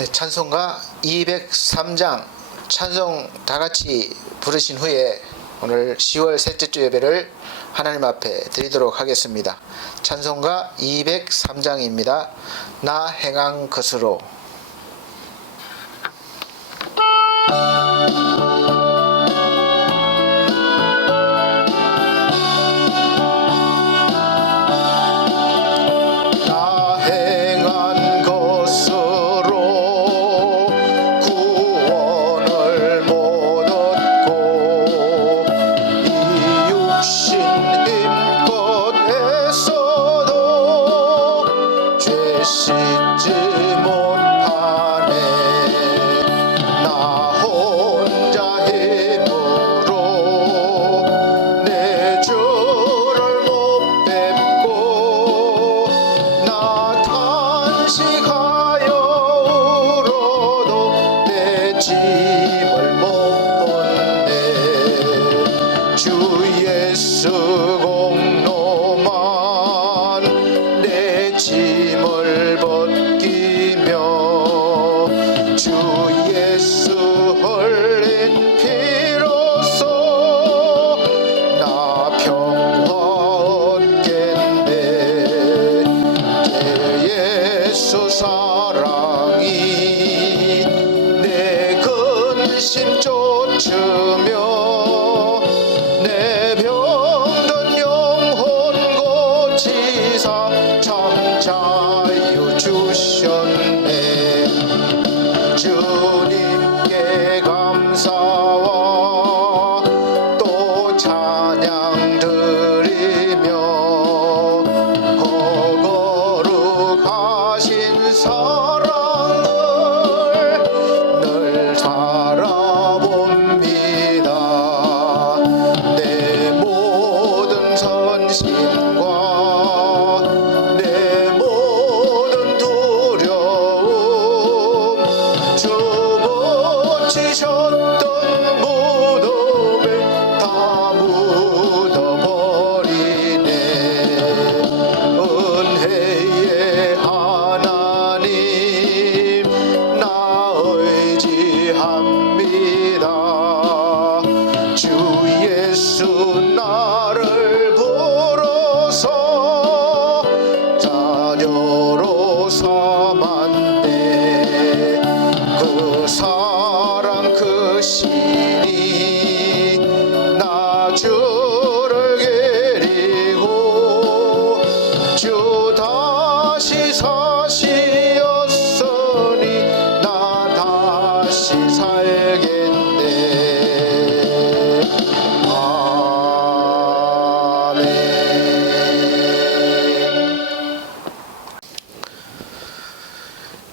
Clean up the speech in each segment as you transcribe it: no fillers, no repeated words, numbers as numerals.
네, 찬송가 203장 찬송 다같이 부르신 후에 오늘 10월 셋째 주 예배를 하나님 앞에 드리도록 하겠습니다. 찬송가 203장입니다. 나 행한 것으로.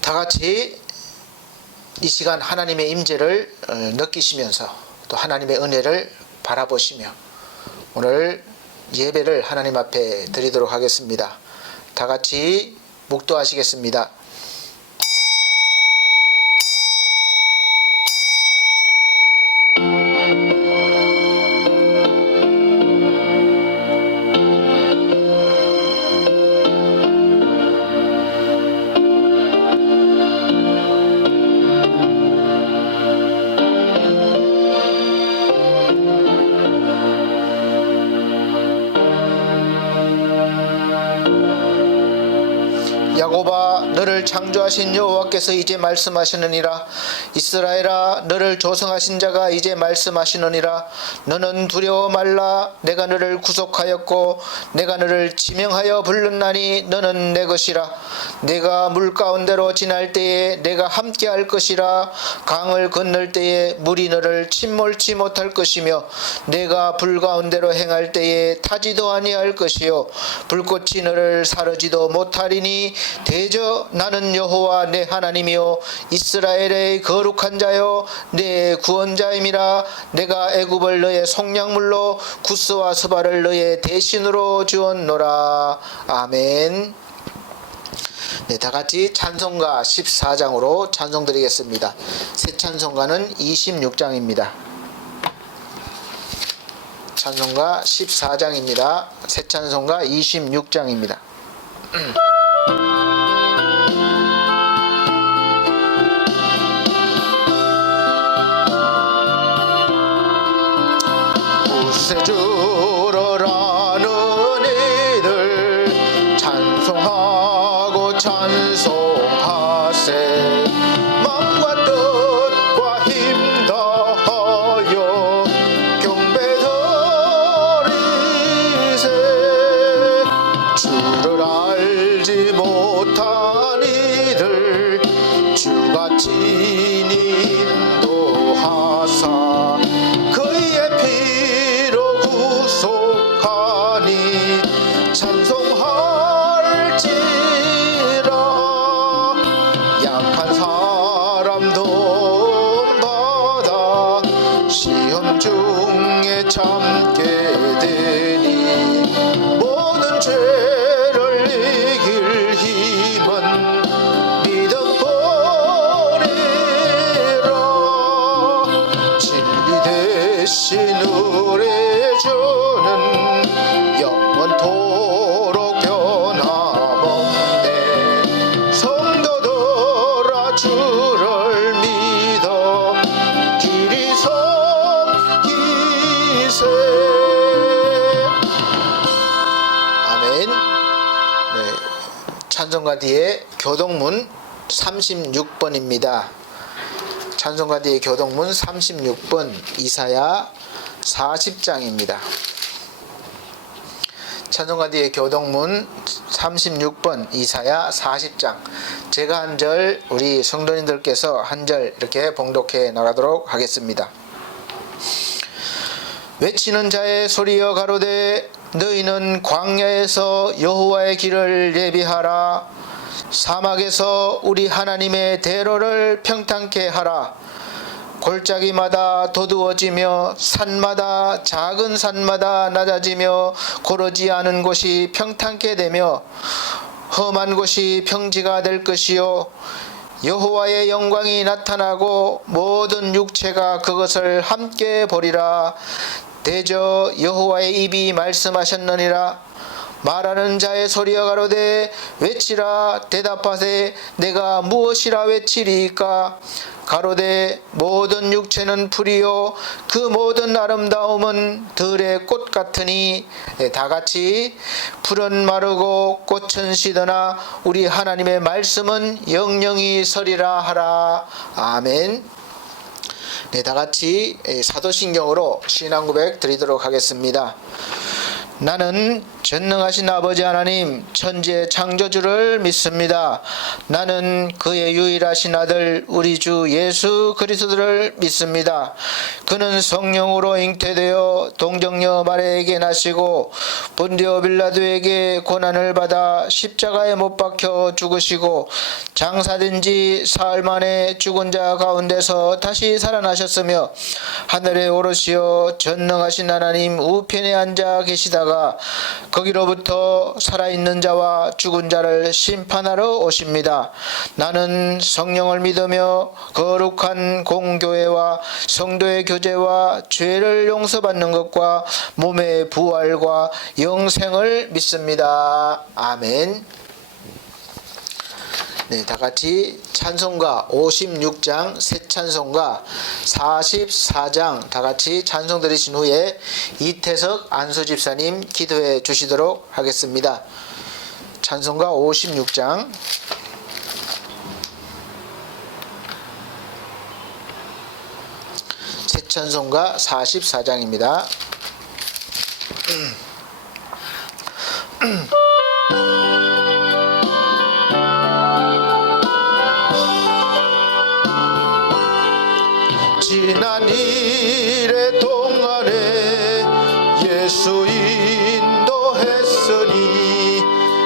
다같이 이 시간 하나님의 임재를 느끼시면서 또 하나님의 은혜를 바라보시며 오늘 예배를 하나님 앞에 드리도록 하겠습니다. 다같이 묵도하시겠습니다. 야곱아, 너를 창조하신 여호와께서 이제 말씀하시느니라. 이스라엘아, 너를 조성하신 자가 이제 말씀하시느니라. 너는 두려워 말라. 내가 너를 구속하였고 내가 너를 지명하여 불렀나니 너는 내 것이라. 내가 물 가운데로 지날 때에 내가 함께할 것이라. 강을 건널 때에 물이 너를 침몰치 못할 것이며 내가 불 가운데로 행할 때에 타지도 아니할 것이요 불꽃이 너를 사르지도 못하리니 대저 나는 여호와 내 하나님이요 이스라엘의 거룩한 자요 내 구원자임이라. 내가 애굽을 너의 속량물로 구스와 스바를 너의 대신으로 주었노라. 아멘. 네, 다같이 찬송가 14장으로 찬송드리겠습니다. 새 찬송가는 26장입니다. 찬송가 14장입니다. 새 찬송가 26장입니다. 구세주로라는 이들 찬송하고 찬송하세. 맘과 뜻과 힘 다하여 경배드리세. 주를 알지 못한 이들 주같이 인도하사 그의 피로 구속하니 찬송할지라. 약한 사람 도움받아 시험 중에 참게 되니 모든 죄를 이길 힘은 믿음 버리라. 진리 대신 의뢰 주는 영원토록 변함없네. 성도들아 주를 믿어 길이 섬기세. 아멘. 네, 찬송가 뒤에 교동문 36번입니다. 찬송가 뒤에 교동문 36번 이사야 40장입니다. 찬송가 뒤에 교동문 36번 이사야 40장. 제가 한 절, 우리 성도님들께서 한 절 이렇게 봉독해 나가도록 하겠습니다. 외치는 자의 소리여 가로되 너희는 광야에서 여호와의 길을 예비하라. 사막에서 우리 하나님의 대로를 평탄케 하라. 골짜기마다 도두어지며 산마다 작은 산마다 낮아지며 고르지 않은 곳이 평탄케 되며 험한 곳이 평지가 될 것이요 여호와의 영광이 나타나고 모든 육체가 그것을 함께 보리라. 대저 여호와의 입이 말씀하셨느니라. 말하는 자의 소리여 가로되 외치라. 대답하세. 내가 무엇이라 외치리이까. 가로되 모든 육체는 풀이요 그 모든 아름다움은 들의 꽃 같으니. 다같이 풀은 마르고 꽃은 시드나 우리 하나님의 말씀은 영영이 서리라 하라. 아멘. 네, 다같이 사도신경으로 신앙고백 드리도록 하겠습니다. 나는 전능하신 아버지 하나님 천지의 창조주를 믿습니다. 나는 그의 유일하신 아들 우리 주 예수 그리스도를 믿습니다. 그는 성령으로 잉태되어 동정녀 마리아에게 나시고 본디오 빌라도에게 고난을 받아 십자가에 못 박혀 죽으시고 장사된 지 사흘 만에 죽은 자 가운데서 다시 살아나셨으며 하늘에 오르시어 전능하신 하나님 우편에 앉아 계시다가 거기로부터 살아있는 자와 죽은 자를 심판하러 오십니다. 나는 성령을 믿으며 거룩한 공교회와 성도의 교제와 죄를 용서받는 것과 몸의 부활과 영생을 믿습니다. 아멘. 네, 다같이 찬송가 56장 새 찬송가 44장 다같이 찬송 드리신 후에 이태석 안수집사님 기도해 주시도록 하겠습니다. 찬송가 56장 새 찬송가 44장입니다. 지난 일의 동안에 예수 인도했으니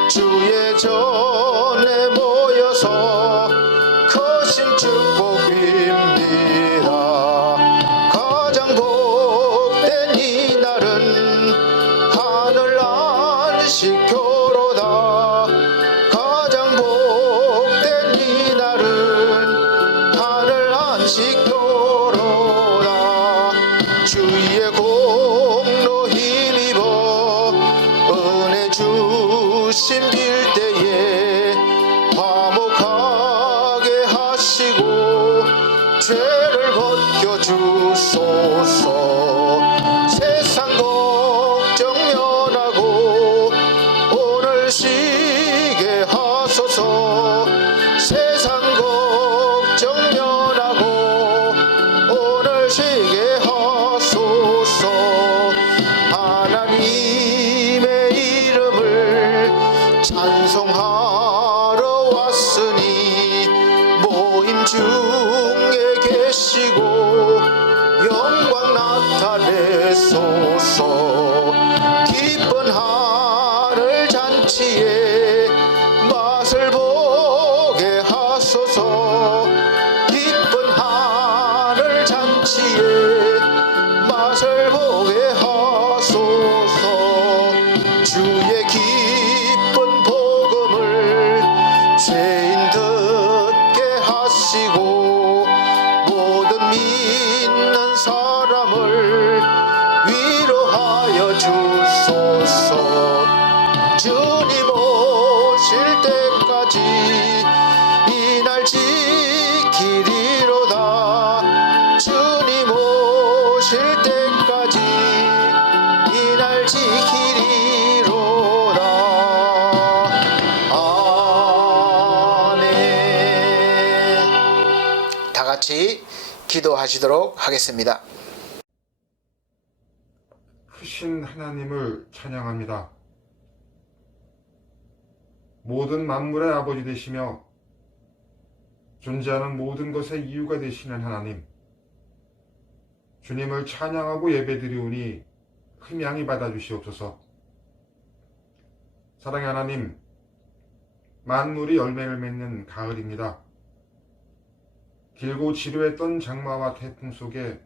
주의 전에 모여서 거신 축복 빕니다. 가장 복된 이 날은 하늘 안식교로다. 가장 복된 이 날은 하늘 안식교로다. 주옵소서. 세상 걱정 면하고 오늘 쉬게 하소서. 하나님의 이름을 찬송하러 왔으니 모임 중에 계시고 영광 나타내소서. 기쁜 하늘 잔치에 맛을 보게 하소서. 기쁜 하늘 잔치에 맛을 보게 하소서. 주의 기쁜 복음을 죄인 듣게 하시고 모든 믿는 사람을 위로하여 주소서. 주님 오실 때까지 이 날 지키리로다. 주님 오실 때까지 이 날 지키리로다. 아멘. 다 같이 기도하시도록 하겠습니다. 크신 하나님을 찬양합니다. 모든 만물의 아버지 되시며 존재하는 모든 것의 이유가 되시는 하나님, 주님을 찬양하고 예배드리오니 흠양히 받아주시옵소서. 사랑의 하나님, 만물이 열매를 맺는 가을입니다. 길고 지루했던 장마와 태풍 속에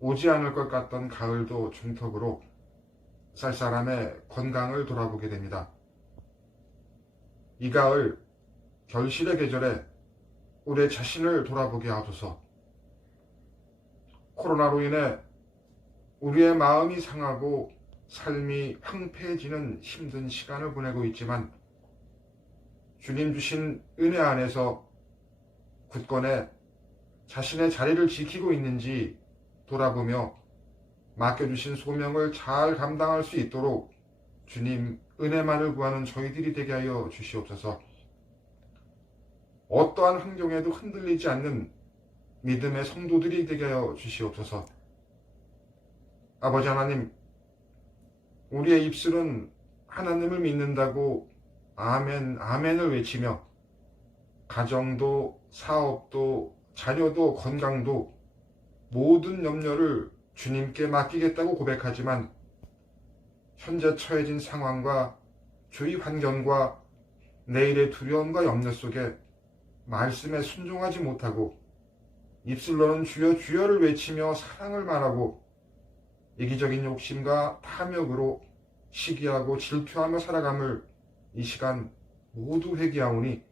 오지 않을 것 같던 가을도 중턱으로 쌀쌀함에 건강을 돌아보게 됩니다. 이 가을 결실의 계절에 우리 자신을 돌아보게 하소서. 코로나로 인해 우리의 마음이 상하고 삶이 황폐해지는 힘든 시간을 보내고 있지만 주님 주신 은혜 안에서 굳건히 자신의 자리를 지키고 있는지 돌아보며 맡겨주신 소명을 잘 감당할 수 있도록 주님 은혜만을 구하는 저희들이 되게 하여 주시옵소서. 어떠한 환경에도 흔들리지 않는 믿음의 성도들이 되게 하여 주시옵소서. 아버지 하나님, 우리의 입술은 하나님을 믿는다고 아멘, 아멘을 외치며 가정도 사업도 자녀도 건강도 모든 염려를 주님께 맡기겠다고 고백하지만 현재 처해진 상황과 주위 환경과 내일의 두려움과 염려 속에 말씀에 순종하지 못하고 입술로는 주여 주여를 외치며 사랑을 말하고 이기적인 욕심과 탐욕으로 시기하고 질투하며 살아감을 이 시간 모두 회개하오니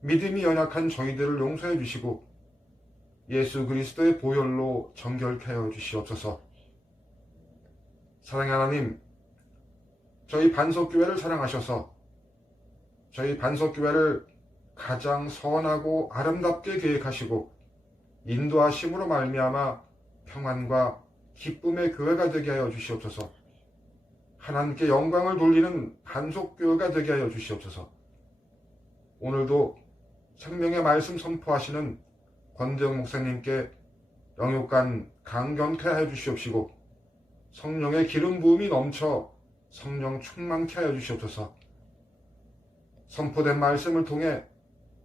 믿음이 연약한 저희들을 용서해 주시고 예수 그리스도의 보혈로 정결케 하여 주시옵소서. 사랑의 하나님, 저희 반석교회를 사랑하셔서 저희 반석교회를 가장 선하고 아름답게 계획하시고 인도하심으로 말미암아 평안과 기쁨의 교회가 되게 하여 주시옵소서. 하나님께 영광을 돌리는 반석교회가 되게 하여 주시옵소서. 오늘도 생명의 말씀 선포하시는 권대영 목사님께 영육간 강건케 하여 주시옵시고 성령의 기름 부음이 넘쳐 성령 충만케 하여 주시옵소서. 선포된 말씀을 통해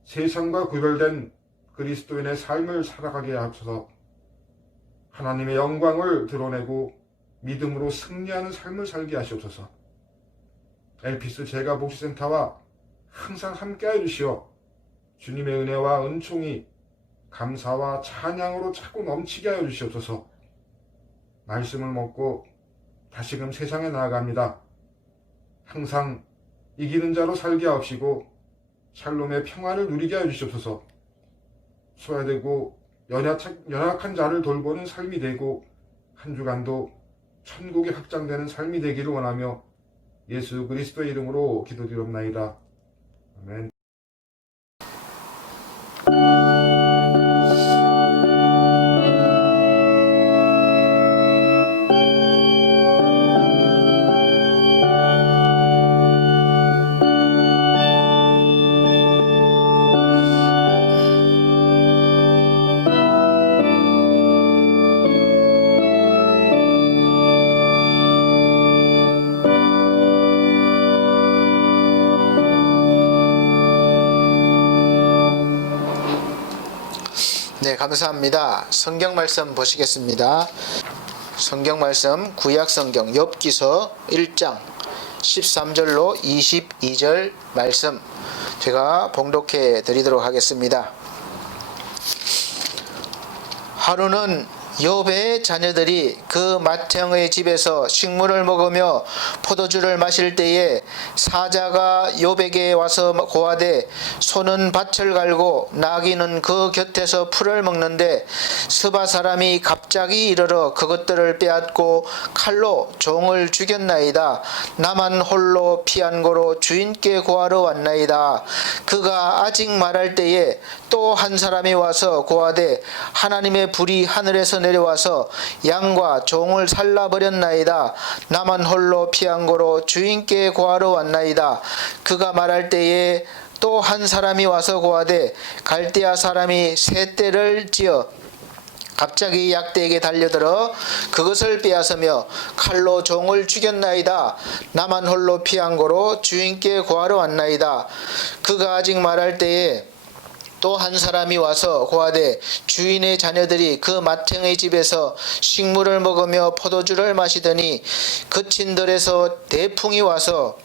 세상과 구별된 그리스도인의 삶을 살아가게 하소서. 하나님의 영광을 드러내고 믿음으로 승리하는 삶을 살게 하시옵소서. 엘피스 제가복지센터와 항상 함께하여 주시어 주님의 은혜와 은총이 감사와 찬양으로 차고 넘치게 하여 주시옵소서. 말씀을 먹고 다시금 세상에 나아갑니다. 항상 이기는 자로 살게 하옵시고 샬롬의 평안을 누리게 하여 주시옵소서. 소외되고 연약한 자를 돌보는 삶이 되고 한 주간도 천국이 확장되는 삶이 되기를 원하며 예수 그리스도의 이름으로 기도드리옵나이다. 아멘. 네, 감사합니다. 성경 말씀 보시겠습니다. 성경 말씀 구약 성경 욥기서 1장 13절로 22절 말씀 제가 봉독해 드리도록 하겠습니다. 하루는 욥의 자녀들이 그 맏형의 집에서 식물을 먹으며 포도주를 마실 때에 사자가 욥에게 와서 고하되 소는 밭을 갈고 나귀는 그 곁에서 풀을 먹는데 스바 사람이 갑자기 이르러 그것들을 빼앗고 칼로 종을 죽였나이다. 나만 홀로 피한 고로 주인께 고하러 왔나이다. 그가 아직 말할 때에 또 한 사람이 와서 고하되 하나님의 불이 하늘에서 내려와서 양과 종을 살라버렸나이다. 나만 홀로 피한 고로 주인께 고하러 왔나이다. 그가 말할 때에 또 한 사람이 와서 고하되 갈대아 사람이 새 떼를 지어 갑자기 약대에게 달려들어 그것을 빼앗으며 칼로 종을 죽였나이다. 나만 홀로 피한 고로 주인께 고하러 왔나이다. 그가 아직 말할 때에 또 한 사람이 와서 고하되 주인의 자녀들이 그 맏형의 집에서 식물을 먹으며 포도주를 마시더니 그친 들에서 대풍이 와서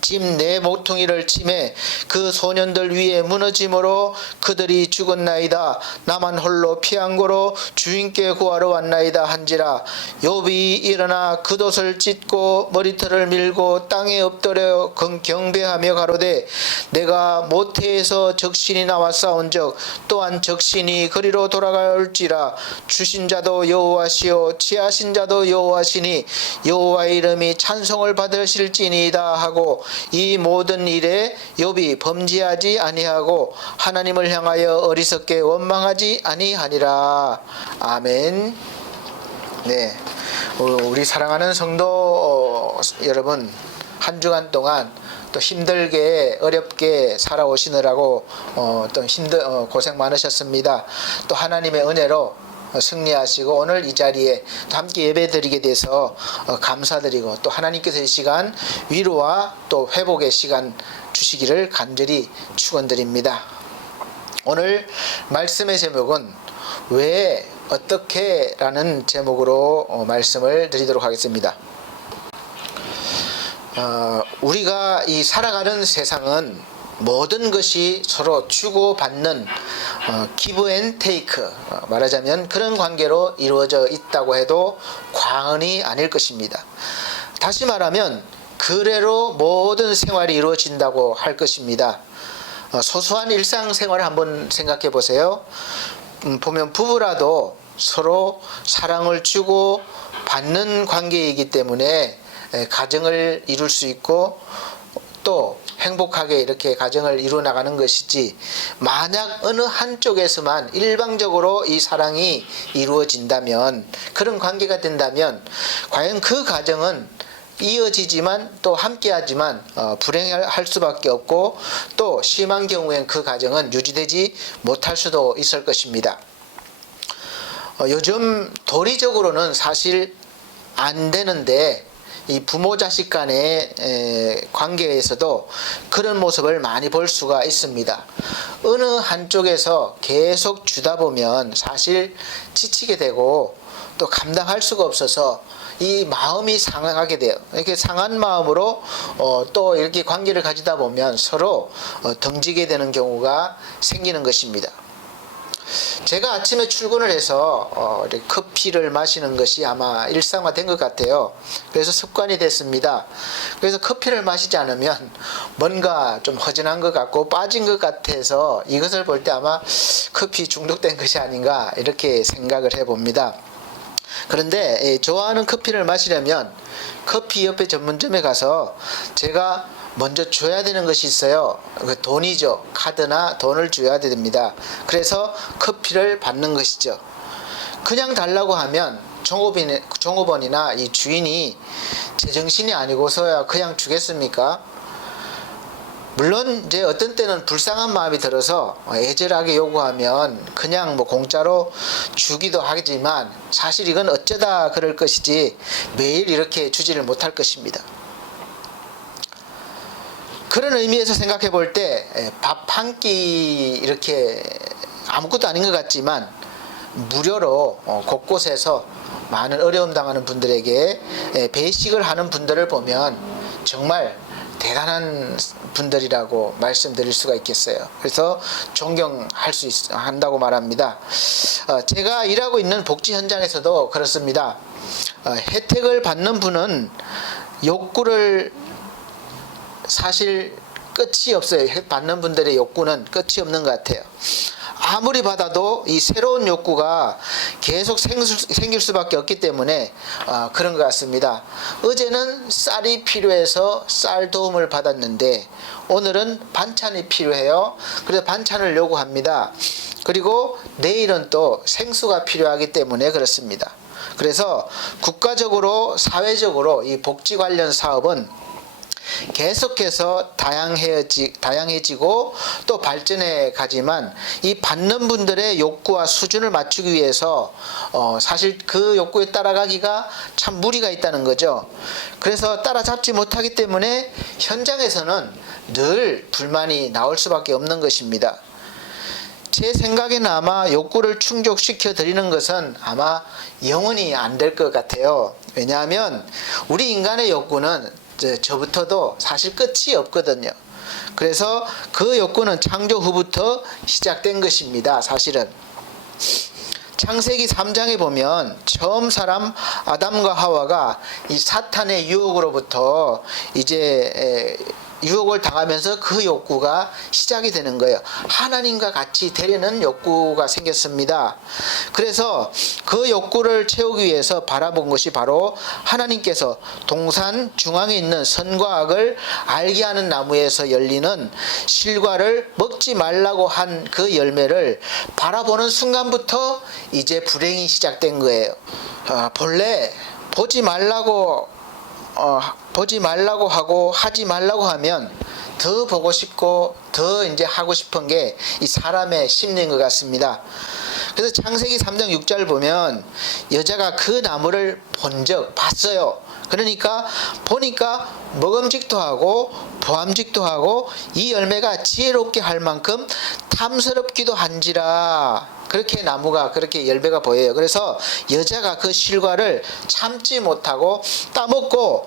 집 네 모퉁이를 치매 그 소년들 위에 무너짐으로 그들이 죽었나이다. 나만 홀로 피한 고로 주인께 구하러 왔나이다 한지라. 욥이 일어나 겉옷을 찢고 머리털을 밀고 땅에 엎드려 경배하며 가로되 내가 모태에서 적신이 나와 싸운즉 또한 적신이 그리로 돌아갈지라. 주신 자도 여호와시요 취하신 자도 여호와시니 여호와의 이름이 찬송을 받으실지니이다 하고 이 모든 일에 욥이 범죄하지 아니하고 하나님을 향하여 어리석게 원망하지 아니하니라. 아멘. 네, 우리 사랑하는 성도 여러분, 한 주간 동안 또 힘들게 어렵게 살아오시느라고 또 고생 많으셨습니다. 또 하나님의 은혜로 승리하시고 오늘 이 자리에 또 함께 예배드리게 돼서 감사드리고 또 하나님께서 이 시간 위로와 또 회복의 시간 주시기를 간절히 축원드립니다. 오늘 말씀의 제목은 왜 어떻게 라는 제목으로 말씀을 드리도록 하겠습니다. 우리가 이 살아가는 세상은 모든 것이 서로 주고받는 give and take, 말하자면 그런 관계로 이루어져 있다고 해도 과언이 아닐 것입니다. 다시 말하면 그래로 모든 생활이 이루어진다고 할 것입니다. 소소한 일상생활을 한번 생각해 보세요. 보면 부부라도 서로 사랑을 주고 받는 관계이기 때문에 가정을 이룰 수 있고 또 행복하게 이렇게 가정을 이루어 나가는 것이지, 만약 어느 한쪽에서만 일방적으로 이 사랑이 이루어진다면, 그런 관계가 된다면 과연 그 가정은 이어지지만 또 함께하지만 불행할 수밖에 없고 또 심한 경우엔 그 가정은 유지되지 못할 수도 있을 것입니다. 요즘 도리적으로는 사실 안 되는데 이 부모 자식 간의 관계에서도 그런 모습을 많이 볼 수가 있습니다. 어느 한쪽에서 계속 주다 보면 사실 지치게 되고 또 감당할 수가 없어서 이 마음이 상하게 돼요. 이렇게 상한 마음으로 또 이렇게 관계를 가지다 보면 서로 등지게 되는 경우가 생기는 것입니다. 제가 아침에 출근을 해서 커피를 마시는 것이 아마 일상화된 것 같아요. 그래서 습관이 됐습니다. 그래서 커피를 마시지 않으면 뭔가 좀 허전한 것 같고 빠진 것 같아서 이것을 볼 때 아마 커피 중독된 것이 아닌가 이렇게 생각을 해봅니다. 그런데 좋아하는 커피를 마시려면 커피 옆에 전문점에 가서 제가 먼저 줘야 되는 것이 있어요. 그 돈이죠. 카드나 돈을 줘야 됩니다. 그래서 커피를 받는 것이죠. 그냥 달라고 하면 종업원이나 이 주인이 제정신이 아니고서야 그냥 주겠습니까? 물론 이제 어떤 때는 불쌍한 마음이 들어서 애절하게 요구하면 그냥 공짜로 주기도 하지만 사실 이건 어쩌다 그럴 것이지 매일 이렇게 주지를 못할 것입니다. 그런 의미에서 생각해 볼 때 밥 한 끼 이렇게 아무것도 아닌 것 같지만 무료로 곳곳에서 많은 어려움 당하는 분들에게 배식을 하는 분들을 보면 정말 대단한 분들이라고 말씀드릴 수가 있겠어요. 그래서 존경할 수 한다고 말합니다. 제가 일하고 있는 복지 현장에서도 그렇습니다. 혜택을 받는 분은 욕구를 사실 끝이 없어요. 받는 분들의 욕구는 끝이 없는 것 같아요. 아무리 받아도 이 새로운 욕구가 계속 생길 수밖에 없기 때문에 그런 것 같습니다. 어제는 쌀이 필요해서 쌀 도움을 받았는데 오늘은 반찬이 필요해요. 그래서 반찬을 요구합니다. 그리고 내일은 또 생수가 필요하기 때문에 그렇습니다. 그래서 국가적으로 사회적으로 이 복지 관련 사업은 계속해서 다양해지고 또 발전해 가지만 이 받는 분들의 욕구와 수준을 맞추기 위해서 사실 그 욕구에 따라가기가 참 무리가 있다는 거죠. 그래서 따라잡지 못하기 때문에 현장에서는 늘 불만이 나올 수밖에 없는 것입니다. 제 생각에는 아마 욕구를 충족시켜 드리는 것은 아마 영원히 안 될 것 같아요. 왜냐하면 우리 인간의 욕구는 저부터도 사실 끝이 없거든요. 그래서 그 욕구는 창조 후부터 시작된 것입니다. 사실은 창세기 3장에 보면 처음 사람 아담과 하와가 이 사탄의 유혹으로부터 이제 유혹을 당하면서 그 욕구가 시작이 되는 거예요. 하나님과 같이 되려는 욕구가 생겼습니다. 그래서 그 욕구를 채우기 위해서 바라본 것이 바로 하나님께서 동산 중앙에 있는 선과 악을 알게 하는 나무에서 열리는 실과를 먹지 말라고 한 그 열매를 바라보는 순간부터 이제 불행이 시작된 거예요. 본래 보지 말라고 하고 하지 말라고 하면 더 보고 싶고 더 이제 하고 싶은 게 이 사람의 심리인 것 같습니다. 그래서 창세기 3장 6절 보면 여자가 그 나무를 봤어요. 그러니까 보니까 먹음직도 하고 보암직도 하고 이 열매가 지혜롭게 할 만큼 탐스럽기도 한지라. 그렇게 나무가 그렇게 열매가 보여요. 그래서 여자가 그 실과를 참지 못하고 따먹고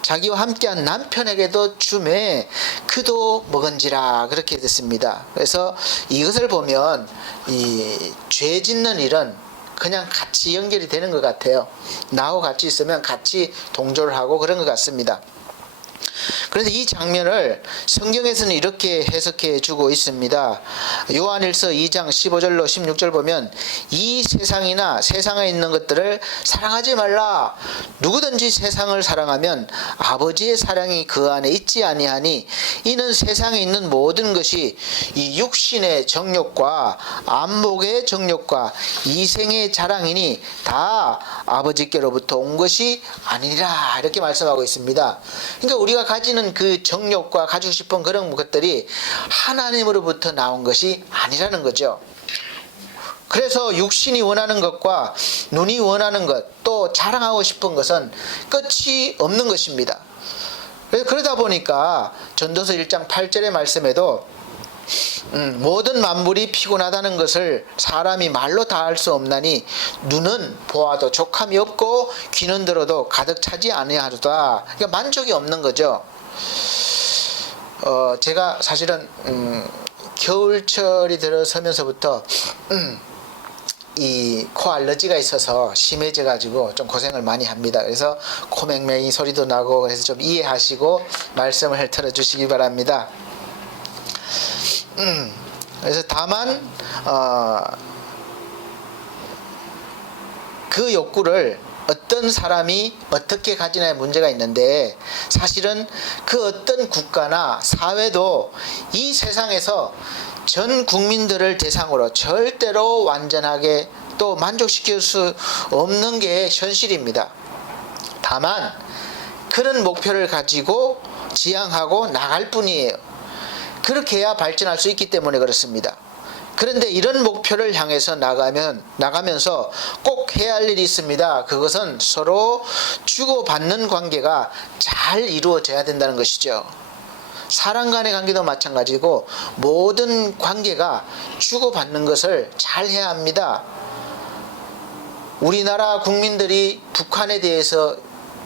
자기와 함께한 남편에게도 주매 그도 먹은지라. 그렇게 됐습니다. 그래서 이것을 보면 이 죄 짓는 일은 그냥 같이 연결이 되는 것 같아요. 나하고 같이 있으면 같이 동조를 하고 그런 것 같습니다. 그래서 이 장면을 성경에서는 이렇게 해석해 주고 있습니다. 요한일서 2장 15절로 16절 보면 이 세상이나 세상에 있는 것들을 사랑하지 말라. 누구든지 세상을 사랑하면 아버지의 사랑이 그 안에 있지 아니하니 이는 세상에 있는 모든 것이 이 육신의 정욕과 안목의 정욕과 이생의 자랑이니 다 아버지께로부터 온 것이 아니라. 이렇게 말씀하고 있습니다. 그러니까 우리가 가지는 그 정욕과 가지고 싶은 그런 것들이 하나님으로부터 나온 것이 아니라는 거죠. 그래서 육신이 원하는 것과 눈이 원하는 것, 또 자랑하고 싶은 것은 끝이 없는 것입니다. 그러다 보니까 전도서 1장 8절의 말씀에도 모든 만물이 피곤하다는 것을 사람이 말로 다 할 수 없나니 눈은 보아도 족함이 없고 귀는 들어도 가득 차지 아니하도다. 그러니까 만족이 없는 거죠. 제가 사실은 겨울철이 들어서면서부터 이 코 알러지가 있어서 심해져 가지고 좀 고생을 많이 합니다. 그래서 코맹맹이 소리도 나고 그래서 좀 이해하시고 말씀을 들어주시기 바랍니다. 그래서 다만 그 욕구를 어떤 사람이 어떻게 가지냐에 문제가 있는데 사실은 그 어떤 국가나 사회도 이 세상에서 전 국민들을 대상으로 절대로 완전하게 또 만족시킬 수 없는 게 현실입니다. 다만 그런 목표를 가지고 지향하고 나갈 뿐이에요. 그렇게 해야 발전할 수 있기 때문에 그렇습니다. 그런데 이런 목표를 향해서 나가면서 꼭 해야 할 일이 있습니다. 그것은 서로 주고받는 관계가 잘 이루어져야 된다는 것이죠. 사람 간의 관계도 마찬가지고 모든 관계가 주고받는 것을 잘 해야 합니다. 우리나라 국민들이 북한에 대해서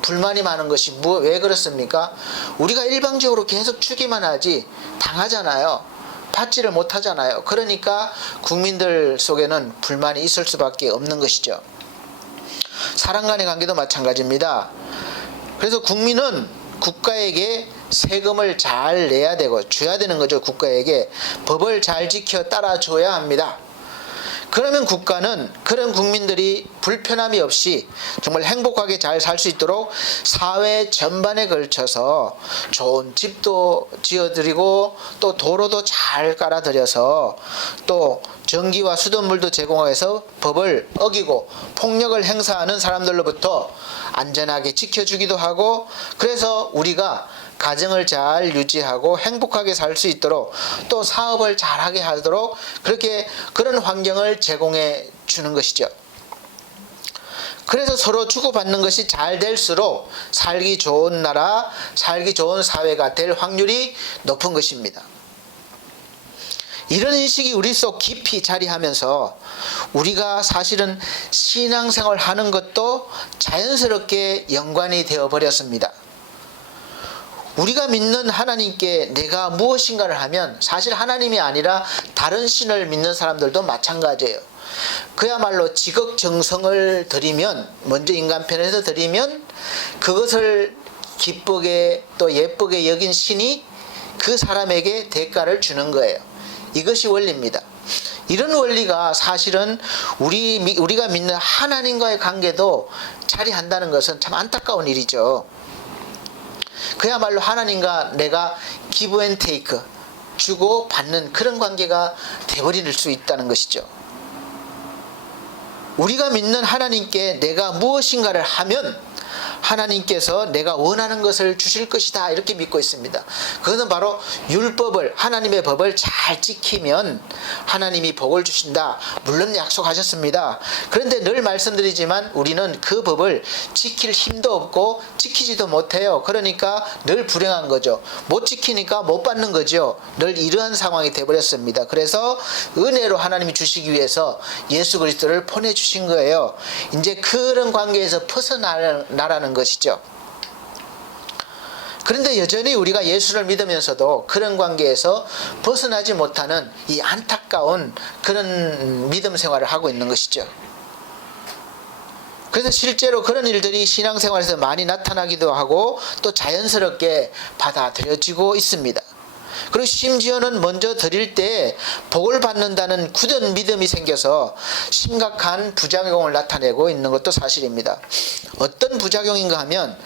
불만이 많은 것이 왜 그렇습니까? 우리가 일방적으로 계속 주기만 하지 당하잖아요. 받지를 못하잖아요. 그러니까 국민들 속에는 불만이 있을 수밖에 없는 것이죠. 사람 간의 관계도 마찬가지입니다. 그래서 국민은 국가에게 세금을 잘 내야 되고 줘야 되는 거죠. 국가에게 법을 잘 지켜 따라줘야 합니다. 그러면 국가는 그런 국민들이 불편함이 없이 정말 행복하게 잘 살 수 있도록 사회 전반에 걸쳐서 좋은 집도 지어드리고 또 도로도 잘 깔아드려서 또 전기와 수돗물도 제공해서 법을 어기고 폭력을 행사하는 사람들로부터 안전하게 지켜주기도 하고, 그래서 우리가 가정을 잘 유지하고 행복하게 살 수 있도록 또 사업을 잘하게 하도록 그런 환경을 제공해 주는 것이죠. 그래서 서로 주고받는 것이 잘 될수록 살기 좋은 나라, 살기 좋은 사회가 될 확률이 높은 것입니다. 이런 인식이 우리 속 깊이 자리하면서 우리가 사실은 신앙생활 하는 것도 자연스럽게 연관이 되어 버렸습니다. 우리가 믿는 하나님께 내가 무엇인가를 하면 사실 하나님이 아니라 다른 신을 믿는 사람들도 마찬가지예요. 그야말로 지극정성을 드리면, 먼저 인간편에서 드리면 그것을 기쁘게 또 예쁘게 여긴 신이 그 사람에게 대가를 주는 거예요. 이것이 원리입니다. 이런 원리가 사실은 우리가 믿는 하나님과의 관계도 자리한다는 것은 참 안타까운 일이죠. 그야말로 하나님과 내가 기브 앤 테이크, 주고 받는 그런 관계가 되어버릴 수 있다는 것이죠. 우리가 믿는 하나님께 내가 무엇인가를 하면 하나님께서 내가 원하는 것을 주실 것이다, 이렇게 믿고 있습니다. 그것은 바로 율법을, 하나님의 법을 잘 지키면 하나님이 복을 주신다, 물론 약속하셨습니다. 그런데 늘 말씀드리지만 우리는 그 법을 지킬 힘도 없고 지키지도 못해요. 그러니까 늘 불행한 거죠. 못 지키니까 못 받는 거죠. 늘 이러한 상황이 되어버렸습니다. 그래서 은혜로 하나님이 주시기 위해서 예수 그리스도를 보내주신 거예요. 이제 그런 관계에서 벗어나라는 것이죠. 그런데 여전히 우리가 예수를 믿으면서도 그런 관계에서 벗어나지 못하는 이 안타까운 그런 믿음 생활을 하고 있는 것이죠. 그래서 실제로 그런 일들이 신앙생활에서 많이 나타나기도 하고 또 자연스럽게 받아들여지고 있습니다. 그리고 심지어는 먼저 드릴 때 복을 받는다는 굳은 믿음이 생겨서 심각한 부작용을 나타내고 있는 것도 사실입니다. 어떤 부작용인가 하면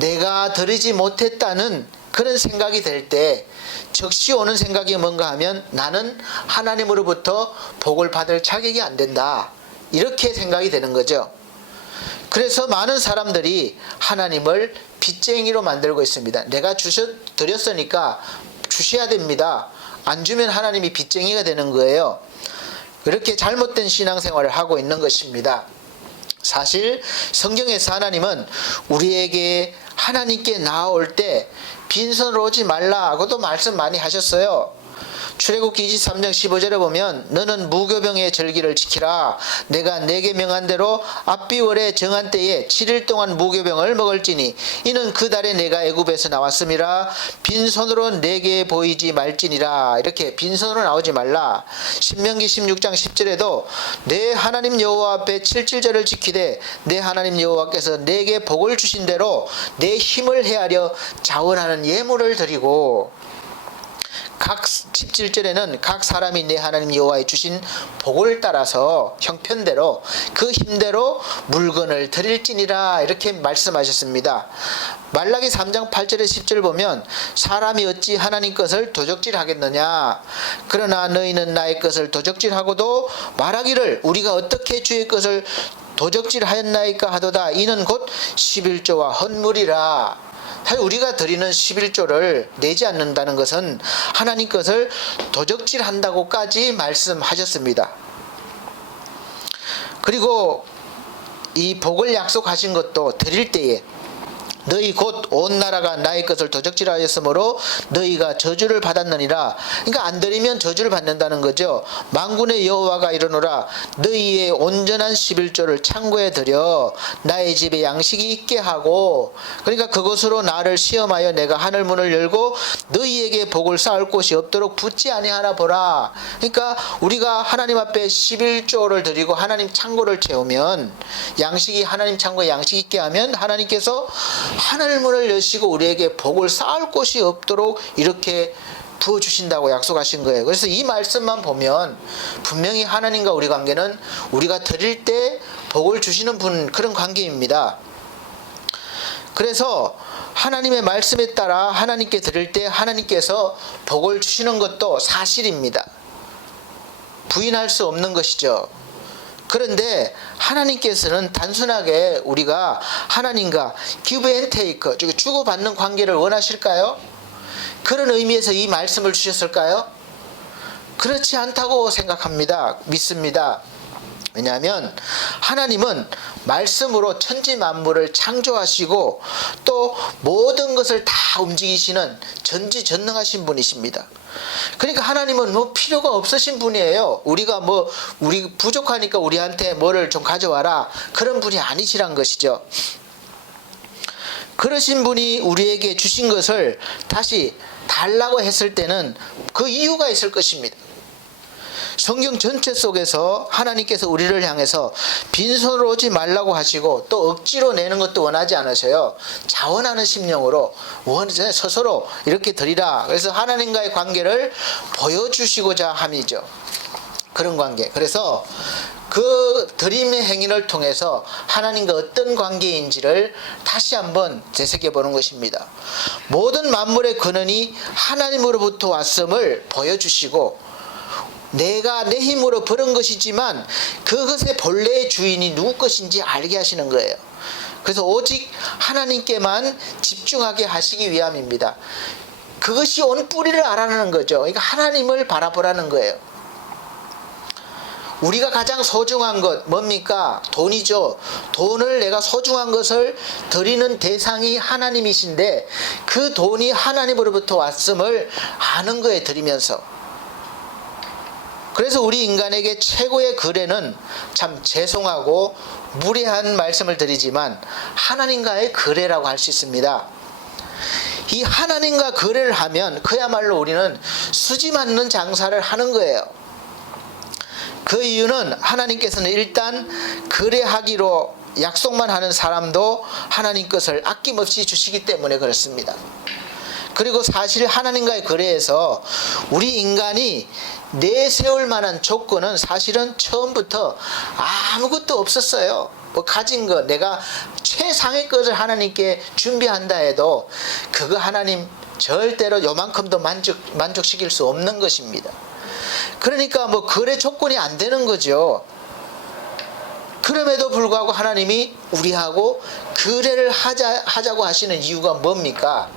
내가 드리지 못했다는 그런 생각이 될 때 즉시 오는 생각이 뭔가 하면 나는 하나님으로부터 복을 받을 자격이 안 된다, 이렇게 생각이 되는 거죠. 그래서 많은 사람들이 하나님을 빚쟁이로 만들고 있습니다. 내가 드렸으니까 주셔야 됩니다. 안 주면 하나님이 빚쟁이가 되는 거예요. 이렇게 잘못된 신앙생활을 하고 있는 것입니다. 사실 성경에서 하나님은 우리에게 하나님께 나아올 때 빈손으로 오지 말라고도 말씀 많이 하셨어요. 출애굽기 23장 15절에 보면 너는 무교병의 절기를 지키라. 내가 내게 명한 대로 압비월에 정한 때에 7일 동안 무교병을 먹을지니 이는 그 달에 내가 애굽에서 나왔음이라. 빈손으로 내게 보이지 말지니라. 이렇게 빈손으로 나오지 말라. 신명기 16장 10절에도 내 하나님 여호와 앞에 7질절을 지키되 내 하나님 여호와께서 내게 복을 주신 대로 내 힘을 헤아려 자원하는 예물을 드리고, 각 17절에는 각 사람이 내 하나님 여호와의 주신 복을 따라서 형편대로 그 힘대로 물건을 드릴지니라, 이렇게 말씀하셨습니다. 말라기 3장 8절에 10절 보면 사람이 어찌 하나님 것을 도적질하겠느냐, 그러나 너희는 나의 것을 도적질하고도 말하기를 우리가 어떻게 주의 것을 도적질하였나이까 하도다. 이는 곧 11조와 헌물이라. 사실 우리가 드리는 11조를 내지 않는다는 것은 하나님 것을 도적질한다고까지 말씀하셨습니다. 그리고 이 복을 약속하신 것도 드릴 때에 너희 곧 온 나라가 나의 것을 도적질하였으므로 너희가 저주를 받았느니라. 그러니까 안 드리면 저주를 받는다는 거죠. 만군의 여호와가 이르노라. 너희의 온전한 11조를 창고에 들여 나의 집에 양식이 있게 하고, 그러니까 그것으로 나를 시험하여 내가 하늘 문을 열고 너희에게 복을 쌓을 곳이 없도록 붙지 아니하나 보라. 그러니까 우리가 하나님 앞에 11조를 드리고 하나님 창고를 채우면, 양식이 하나님 창고에 양식이 있게 하면 하나님께서 하늘 문을 여시고 우리에게 복을 쌓을 곳이 없도록 이렇게 부어주신다고 약속하신 거예요. 그래서 이 말씀만 보면 분명히 하나님과 우리 관계는 우리가 드릴 때 복을 주시는 분, 그런 관계입니다. 그래서 하나님의 말씀에 따라 하나님께 드릴 때 하나님께서 복을 주시는 것도 사실입니다. 부인할 수 없는 것이죠. 그런데 하나님께서는 단순하게 우리가 하나님과 give and take, 주고받는 관계를 원하실까요? 그런 의미에서 이 말씀을 주셨을까요? 그렇지 않다고 생각합니다. 믿습니다. 왜냐하면 하나님은 말씀으로 천지 만물을 창조하시고 또 모든 것을 다 움직이시는 전지전능하신 분이십니다. 그러니까 하나님은 뭐 필요가 없으신 분이에요. 우리 부족하니까 우리한테 뭐를 좀 가져와라, 그런 분이 아니시란 것이죠. 그러신 분이 우리에게 주신 것을 다시 달라고 했을 때는 그 이유가 있을 것입니다. 성경 전체 속에서 하나님께서 우리를 향해서 빈손으로 오지 말라고 하시고 또 억지로 내는 것도 원하지 않으셔요. 자원하는 심령으로 스스로 이렇게 드리라. 그래서 하나님과의 관계를 보여주시고자 함이죠. 그런 관계. 그래서 그 드림의 행위를 통해서 하나님과 어떤 관계인지를 다시 한번 되새겨보는 것입니다. 모든 만물의 근원이 하나님으로부터 왔음을 보여주시고, 내가 내 힘으로 벌은 것이지만 그것의 본래의 주인이 누구 것인지 알게 하시는 거예요. 그래서 오직 하나님께만 집중하게 하시기 위함입니다. 그것이 온 뿌리를 알아내는 거죠. 그러니까 하나님을 바라보라는 거예요. 우리가 가장 소중한 것 뭡니까? 돈이죠. 돈을, 내가 소중한 것을 드리는 대상이 하나님이신데 그 돈이 하나님으로부터 왔음을 아는 거에 드리면서, 그래서 우리 인간에게 최고의 거래는, 참 죄송하고 무례한 말씀을 드리지만 하나님과의 거래라고 할 수 있습니다. 이 하나님과 거래를 하면 그야말로 우리는 수지 맞는 장사를 하는 거예요. 그 이유는 하나님께서는 일단 거래하기로 약속만 하는 사람도 하나님 것을 아낌없이 주시기 때문에 그렇습니다. 그리고 사실 하나님과의 거래에서 우리 인간이 내세울 만한 조건은 사실은 처음부터 아무것도 없었어요. 뭐 가진 것, 내가 최상의 것을 하나님께 준비한다 해도 그거 하나님 절대로 요만큼도 만족시킬 수 없는 것입니다. 그러니까 뭐 거래 조건이 안 되는 거죠. 그럼에도 불구하고 하나님이 우리하고 거래를 하자고 하시는 이유가 뭡니까?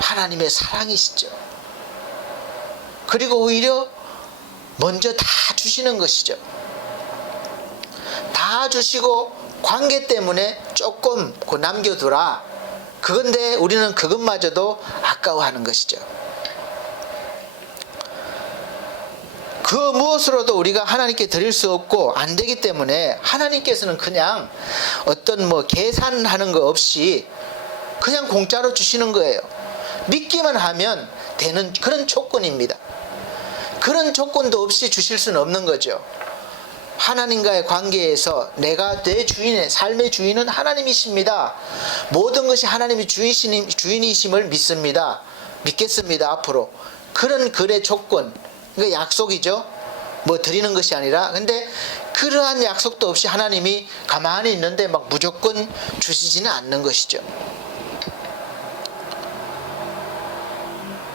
하나님의 사랑이시죠. 그리고 오히려 먼저 다 주시는 것이죠. 다 주시고 관계 때문에 조금 남겨두라. 그건데 우리는 그것마저도 아까워하는 것이죠. 그 무엇으로도 우리가 하나님께 드릴 수 없고 안 되기 때문에 하나님께서는 그냥 어떤 계산하는 거 없이 그냥 공짜로 주시는 거예요. 믿기만 하면 되는 그런 조건입니다. 그런 조건도 없이 주실 수는 없는 거죠. 하나님과의 관계에서 내가 내 주인의 삶의 주인은 하나님이십니다. 모든 것이 하나님이 주인이심을 믿습니다. 믿겠습니다. 앞으로 그런 거래 조건, 그러니까 약속이죠. 드리는 것이 아니라. 근데 그러한 약속도 없이 하나님이 가만히 있는데 무조건 주시지는 않는 것이죠.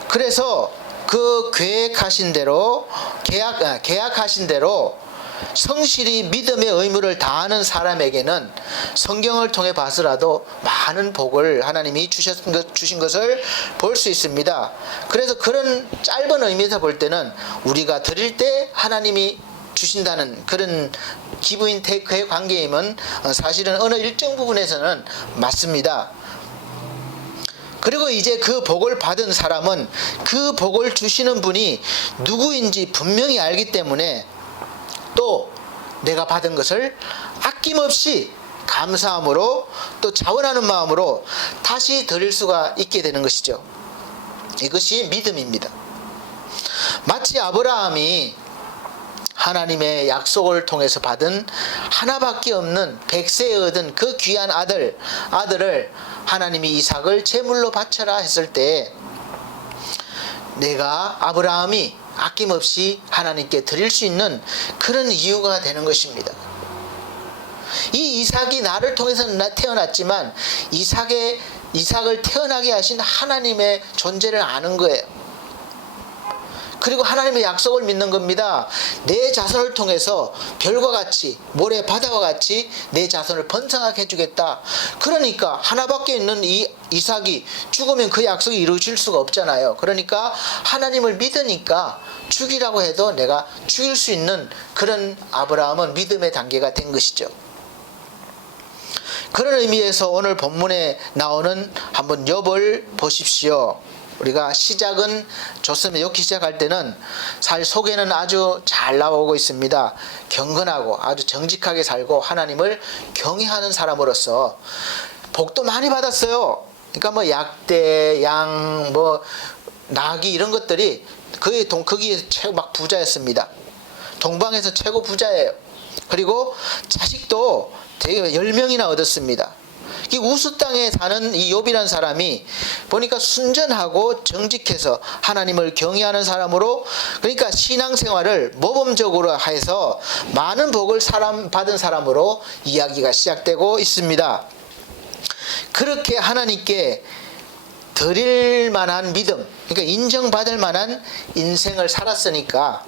그래서 그 계약하신 대로 성실히 믿음의 의무를 다하는 사람에게는 성경을 통해 봐서라도 많은 복을 하나님이 주신 것을 볼 수 있습니다. 그래서 그런 짧은 의미에서 볼 때는 우리가 드릴 때 하나님이 주신다는 그런 기브 인 테이크의 관계임은 사실은 어느 일정 부분에서는 맞습니다. 그리고 이제 그 복을 받은 사람은 그 복을 주시는 분이 누구인지 분명히 알기 때문에 또 내가 받은 것을 아낌없이 감사함으로 또 자원하는 마음으로 다시 드릴 수가 있게 되는 것이죠. 이것이 믿음입니다. 마치 아브라함이 하나님의 약속을 통해서 받은 하나밖에 없는 100세에 얻은 그 귀한 아들을 하나님이 이삭을 제물로 바쳐라 했을 때 내가 아브라함이 아낌없이 하나님께 드릴 수 있는 그런 이유가 되는 것입니다. 이 이삭이 나를 통해서 태어났지만 이삭을 태어나게 하신 하나님의 존재를 아는 거예요. 그리고 하나님의 약속을 믿는 겁니다. 내 자손을 통해서 별과 같이 모래 바다와 같이 내 자손을 번성하게 해주겠다. 그러니까 하나밖에 있는 이 이삭이 죽으면 그 약속이 이루어질 수가 없잖아요. 그러니까 하나님을 믿으니까 죽이라고 해도 내가 죽일 수 있는 그런 아브라함은 믿음의 단계가 된 것이죠. 그런 의미에서 오늘 본문에 나오는 한번 욥을 보십시오. 우리가 시작은 좋습니다. 여기 시작할 때는 사실 속에는 아주 잘 나오고 있습니다. 경건하고 아주 정직하게 살고 하나님을 경외하는 사람으로서 복도 많이 받았어요. 그러니까 뭐 약대, 양, 뭐 나귀 이런 것들이 거기에 최고 막 부자였습니다. 동방에서 최고 부자예요. 그리고 자식도 되게 10명이나 얻었습니다. 이 우스 땅에 사는 이 욥이라는 사람이 보니까 순전하고 정직해서 하나님을 경외하는 사람으로, 그러니까 신앙생활을 모범적으로 해서 많은 복을 받은 사람으로 이야기가 시작되고 있습니다. 그렇게 하나님께 드릴 만한 믿음, 그러니까 인정받을 만한 인생을 살았으니까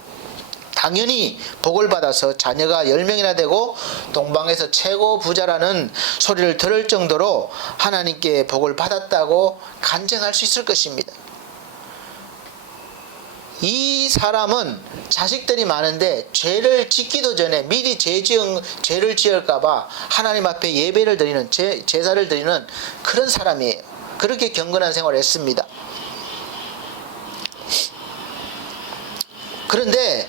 당연히 복을 받아서 자녀가 10명이나 되고 동방에서 최고 부자라는 소리를 들을 정도로 하나님께 복을 받았다고 간증할 수 있을 것입니다. 이 사람은 자식들이 많은데 죄를 짓기도 전에 미리 죄를 지을까봐 하나님 앞에 예배를 드리는, 제사를 드리는 그런 사람이에요. 그렇게 경건한 생활을 했습니다. 그런데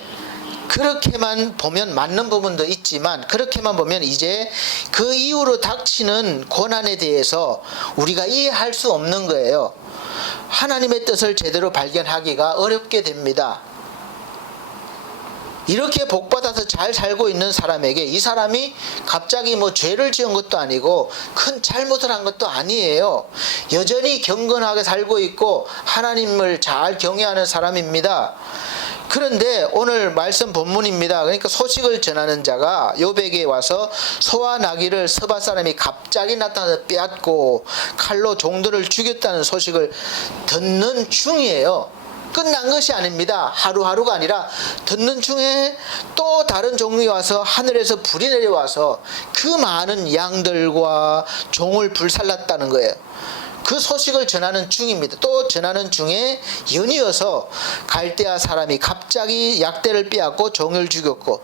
그렇게만 보면 맞는 부분도 있지만, 그렇게만 보면 이제 그 이후로 닥치는 고난에 대해서 우리가 이해할 수 없는 거예요. 하나님의 뜻을 제대로 발견하기가 어렵게 됩니다. 이렇게 복받아서 잘 살고 있는 사람에게 이 사람이 갑자기 뭐 죄를 지은 것도 아니고 큰 잘못을 한 것도 아니에요. 여전히 경건하게 살고 있고 하나님을 잘 경외하는 사람입니다. 그런데 오늘 말씀 본문입니다. 그러니까 소식을 전하는 자가 욥에게 와서 소와 나귀를 서바 사람이 갑자기 나타나서 빼앗고 칼로 종들을 죽였다는 소식을 듣는 중이에요. 끝난 것이 아닙니다. 하루하루가 아니라 듣는 중에 또 다른 종이 와서 하늘에서 불이 내려와서 그 많은 양들과 종을 불살랐다는 거예요. 그 소식을 전하는 중입니다. 또 전하는 중에 연이어서 갈대아 사람이 갑자기 약대를 빼앗고 종을 죽였고,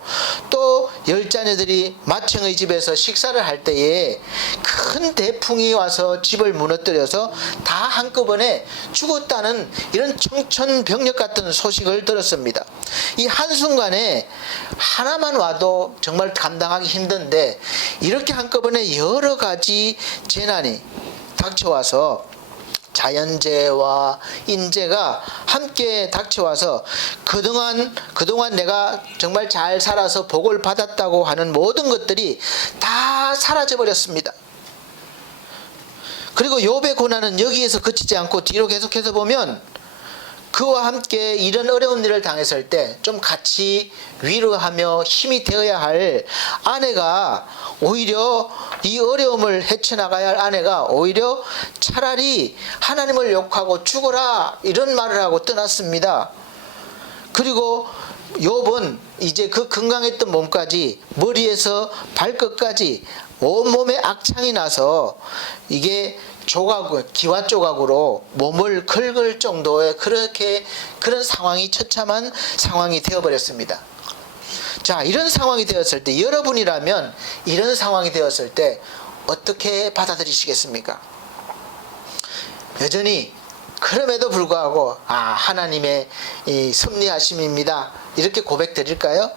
또 10자녀들이 마청의 집에서 식사를 할 때에 큰 대풍이 와서 집을 무너뜨려서 다 한꺼번에 죽었다는 이런 청천벽력 같은 소식을 들었습니다. 이 한순간에 하나만 와도 정말 감당하기 힘든데 이렇게 한꺼번에 여러 가지 재난이 닥쳐와서 자연재해와 인재가 함께 닥쳐와서 그동안 내가 정말 잘 살아서 복을 받았다고 하는 모든 것들이 다 사라져 버렸습니다. 그리고 욥의 고난은 여기에서 그치지 않고 뒤로 계속해서 보면 그와 함께 이런 어려운 일을 당했을 때 좀 같이 위로하며 힘이 되어야 할 아내가 오히려 이 어려움을 헤쳐나가야 할 아내가 오히려 차라리 하나님을 욕하고 죽어라 이런 말을 하고 떠났습니다. 그리고 욥은 이제 그 건강했던 몸까지 머리에서 발끝까지 온몸에 악창이 나서 이게 기와 조각으로 몸을 긁을 정도의 그런 상황이, 처참한 상황이 되어버렸습니다. 자, 이런 상황이 되었을 때 여러분이라면 이런 상황이 되었을 때 어떻게 받아들이시겠습니까? 여전히 그럼에도 불구하고 하나님의 이 섭리하심입니다, 이렇게 고백드릴까요?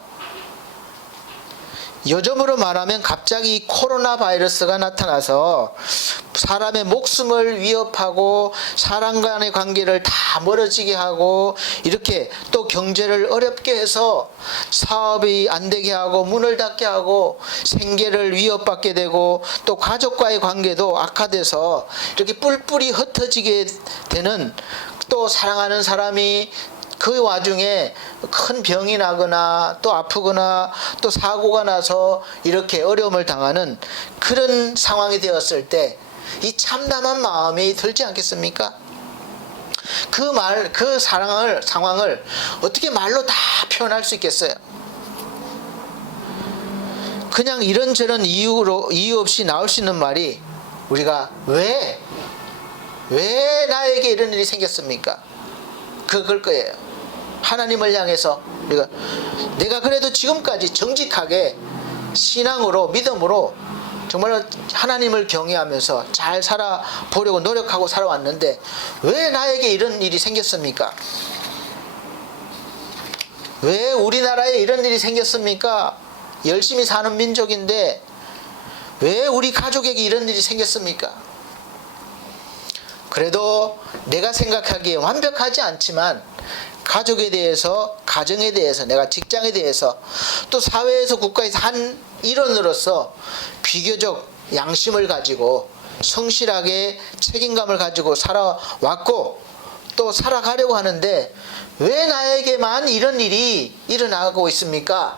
요즘으로 말하면 갑자기 코로나 바이러스가 나타나서 사람의 목숨을 위협하고 사람 간의 관계를 다 멀어지게 하고 이렇게 또 경제를 어렵게 해서 사업이 안 되게 하고 문을 닫게 하고 생계를 위협받게 되고 또 가족과의 관계도 악화돼서 이렇게 뿔뿔이 흩어지게 되는, 또 사랑하는 사람이 그 와중에 큰 병이 나거나 또 아프거나 또 사고가 나서 이렇게 어려움을 당하는 그런 상황이 되었을 때 이 참담한 마음이 들지 않겠습니까? 그 상황을 어떻게 말로 다 표현할 수 있겠어요? 그냥 이런저런 이유 없이 나올 수 있는 말이, 우리가 왜 나에게 이런 일이 생겼습니까? 그걸 거예요. 하나님을 향해서 내가 그래도 지금까지 정직하게 신앙으로 믿음으로 정말 하나님을 경외하면서 잘 살아보려고 노력하고 살아왔는데 왜 나에게 이런 일이 생겼습니까? 왜 우리나라에 이런 일이 생겼습니까? 열심히 사는 민족인데 왜 우리 가족에게 이런 일이 생겼습니까? 그래도 내가 생각하기에 완벽하지 않지만 가족에 대해서, 가정에 대해서, 내가 직장에 대해서, 또 사회에서, 국가에서 한 일원으로서 비교적 양심을 가지고 성실하게 책임감을 가지고 살아왔고 또 살아가려고 하는데 왜 나에게만 이런 일이 일어나고 있습니까?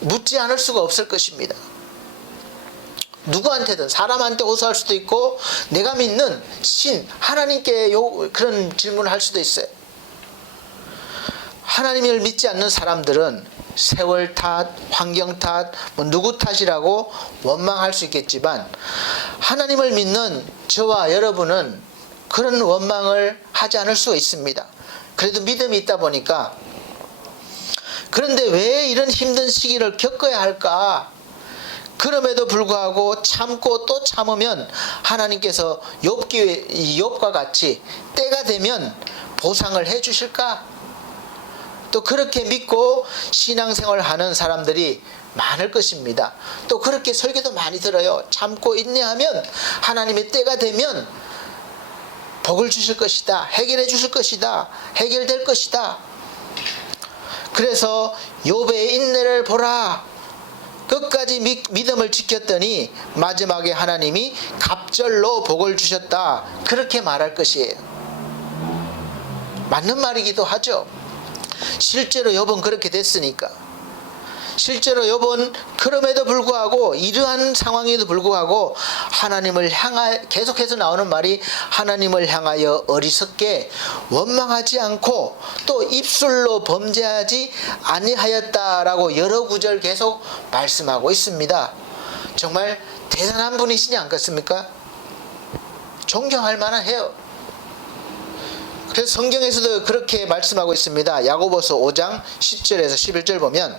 묻지 않을 수가 없을 것입니다. 누구한테든, 사람한테 호소할 수도 있고 내가 믿는 신 하나님께 그런 질문을 할 수도 있어요. 하나님을 믿지 않는 사람들은 세월 탓, 환경 탓, 누구 탓이라고 원망할 수 있겠지만 하나님을 믿는 저와 여러분은 그런 원망을 하지 않을 수 있습니다. 그래도 믿음이 있다 보니까. 그런데 왜 이런 힘든 시기를 겪어야 할까? 그럼에도 불구하고 참고 또 참으면 하나님께서 욥과 같이 때가 되면 보상을 해 주실까? 또 그렇게 믿고 신앙생활을 하는 사람들이 많을 것입니다. 또 그렇게 설교도 많이 들어요. 참고 인내하면 하나님의 때가 되면 복을 주실 것이다, 해결해 주실 것이다, 해결될 것이다. 그래서 욥의 인내를 보라, 끝까지 믿음을 지켰더니 마지막에 하나님이 갑절로 복을 주셨다, 그렇게 말할 것이에요. 맞는 말이기도 하죠. 실제로 욥은 그렇게 됐으니까. 실제로 욥은 그럼에도 불구하고, 이러한 상황에도 불구하고 하나님을 향하여, 계속해서 나오는 말이 하나님을 향하여 어리석게 원망하지 않고 또 입술로 범죄하지 아니하였다라고 여러 구절 계속 말씀하고 있습니다. 정말 대단한 분이시지 않겠습니까? 존경할 만해요. 그래서 성경에서도 그렇게 말씀하고 있습니다. 야고보서 5장 10절에서 11절 보면,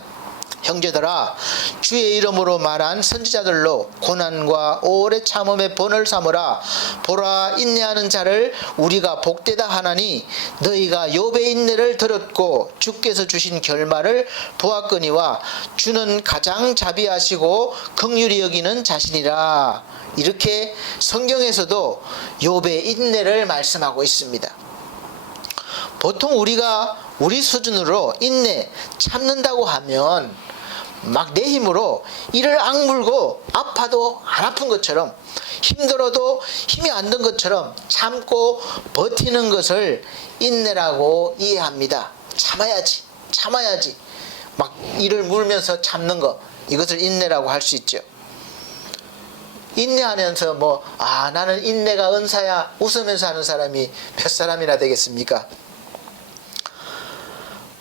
형제들아, 주의 이름으로 말한 선지자들로 고난과 오래 참음의 본을 삼으라. 보라, 인내하는 자를 우리가 복되다 하나니 너희가 욥의 인내를 들었고 주께서 주신 결말을 보았거니와 주는 가장 자비하시고 긍휼히 여기는 자신이라. 이렇게 성경에서도 욥의 인내를 말씀하고 있습니다. 보통 우리가 우리 수준으로 인내, 참는다고 하면 막 내 힘으로 이를 악물고 아파도 안 아픈 것처럼, 힘들어도 힘이 안 든 것처럼 참고 버티는 것을 인내라고 이해합니다. 참아야지 막 이를 물면서 참는 것, 이것을 인내라고 할 수 있죠. 인내하면서 나는 인내가 은사야 웃으면서 하는 사람이 몇 사람이나 되겠습니까?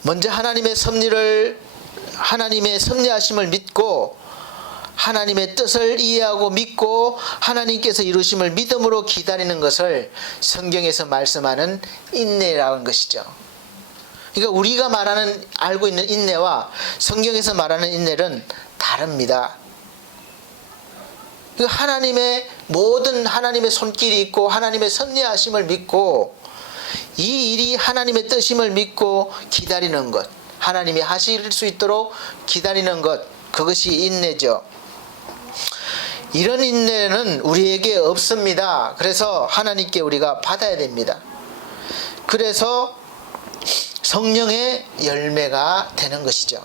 먼저 하나님의 섭리하심을 믿고 하나님의 뜻을 이해하고 믿고 하나님께서 이루심을 믿음으로 기다리는 것을 성경에서 말씀하는 인내라는 것이죠. 그러니까 우리가 알고 있는 인내와 성경에서 말하는 인내는 다릅니다. 하나님의 모든 하나님의 손길이 있고 하나님의 섭리하심을 믿고 이 일이 하나님의 뜻임을 믿고 기다리는 것, 하나님이 하실 수 있도록 기다리는 것, 그것이 인내죠. 이런 인내는 우리에게 없습니다. 그래서 하나님께 우리가 받아야 됩니다. 그래서 성령의 열매가 되는 것이죠.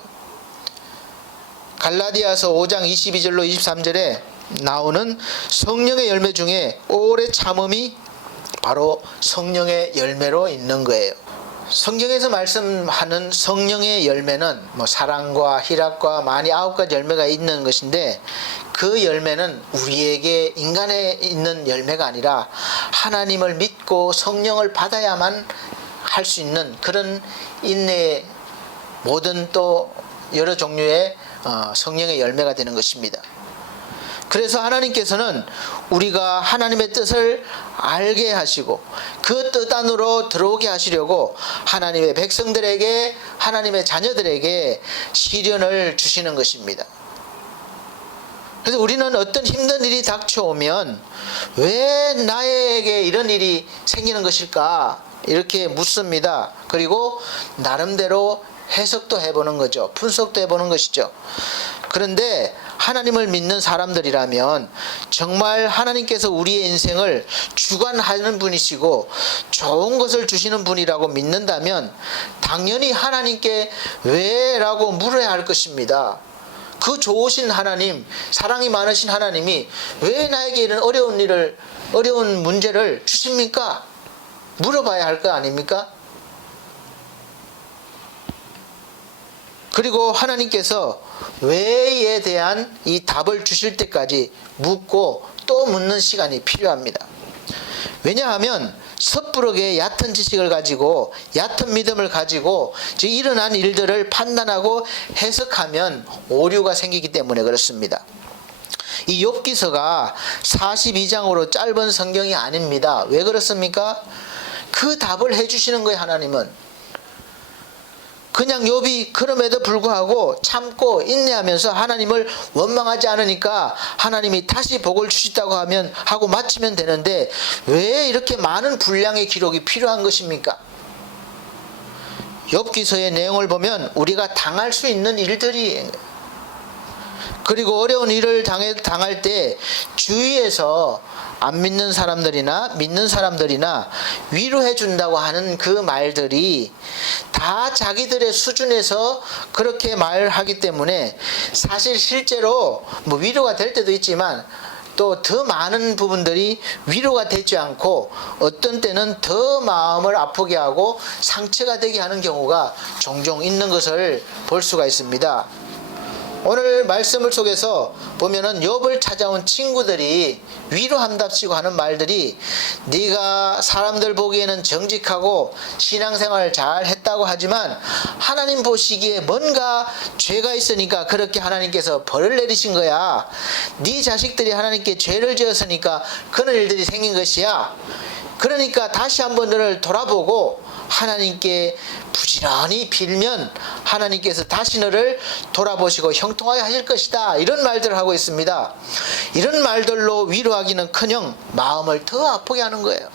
갈라디아서 5장 22절로 23절에 나오는 성령의 열매 중에 오래 참음이 바로 성령의 열매로 있는 거예요. 성경에서 말씀하는 성령의 열매는 사랑과 희락과 많이 9가지 열매가 있는 것인데, 그 열매는 우리에게 인간에 있는 열매가 아니라 하나님을 믿고 성령을 받아야만 할 수 있는 그런 인내의 모든 또 여러 종류의 성령의 열매가 되는 것입니다. 그래서 하나님께서는 우리가 하나님의 뜻을 알게 하시고 그 뜻 안으로 들어오게 하시려고 하나님의 백성들에게, 하나님의 자녀들에게 시련을 주시는 것입니다. 그래서 우리는 어떤 힘든 일이 닥쳐오면 왜 나에게 이런 일이 생기는 것일까 이렇게 묻습니다. 그리고 나름대로 해석도 해보는 거죠. 분석도 해보는 것이죠. 그런데 하나님을 믿는 사람들이라면 정말 하나님께서 우리의 인생을 주관하는 분이시고 좋은 것을 주시는 분이라고 믿는다면 당연히 하나님께 왜? 라고 물어야 할 것입니다. 그 좋으신 하나님, 사랑이 많으신 하나님이 왜 나에게 이런 어려운 문제를 주십니까? 물어봐야 할 거 아닙니까? 그리고 하나님께서 왜에 대한 이 답을 주실 때까지 묻고 또 묻는 시간이 필요합니다. 왜냐하면 섣부르게 얕은 지식을 가지고 얕은 믿음을 가지고 일어난 일들을 판단하고 해석하면 오류가 생기기 때문에 그렇습니다. 이 욥기서가 42장으로 짧은 성경이 아닙니다. 왜 그렇습니까? 그 답을 해주시는 거예요. 하나님은 그냥 욥이 그럼에도 불구하고 참고 인내하면서 하나님을 원망하지 않으니까 하나님이 다시 복을 주시다고 하고 마치면 되는데 왜 이렇게 많은 분량의 기록이 필요한 것입니까? 욥기서의 내용을 보면 우리가 당할 수 있는 일들이, 그리고 어려운 일을 당할 때 주위에서 안 믿는 사람들이나 믿는 사람들이나 위로해 준다고 하는 그 말들이 다 자기들의 수준에서 그렇게 말하기 때문에 사실 실제로 위로가 될 때도 있지만 또 더 많은 부분들이 위로가 되지 않고 어떤 때는 더 마음을 아프게 하고 상처가 되게 하는 경우가 종종 있는 것을 볼 수가 있습니다. 오늘 말씀을 속에서 보면은 욥을 찾아온 친구들이 위로한답시고 하는 말들이, 네가 사람들 보기에는 정직하고 신앙생활 잘 했다고 하지만 하나님 보시기에 뭔가 죄가 있으니까 그렇게 하나님께서 벌을 내리신 거야. 네 자식들이 하나님께 죄를 지었으니까 그런 일들이 생긴 것이야. 그러니까 다시 한번 너를 돌아보고 하나님께 부지런히 빌면 하나님께서 다시 너를 돌아보시고 형통하게 하실 것이다. 이런 말들을 하고 있습니다. 이런 말들로 위로하기는커녕 마음을 더 아프게 하는 거예요.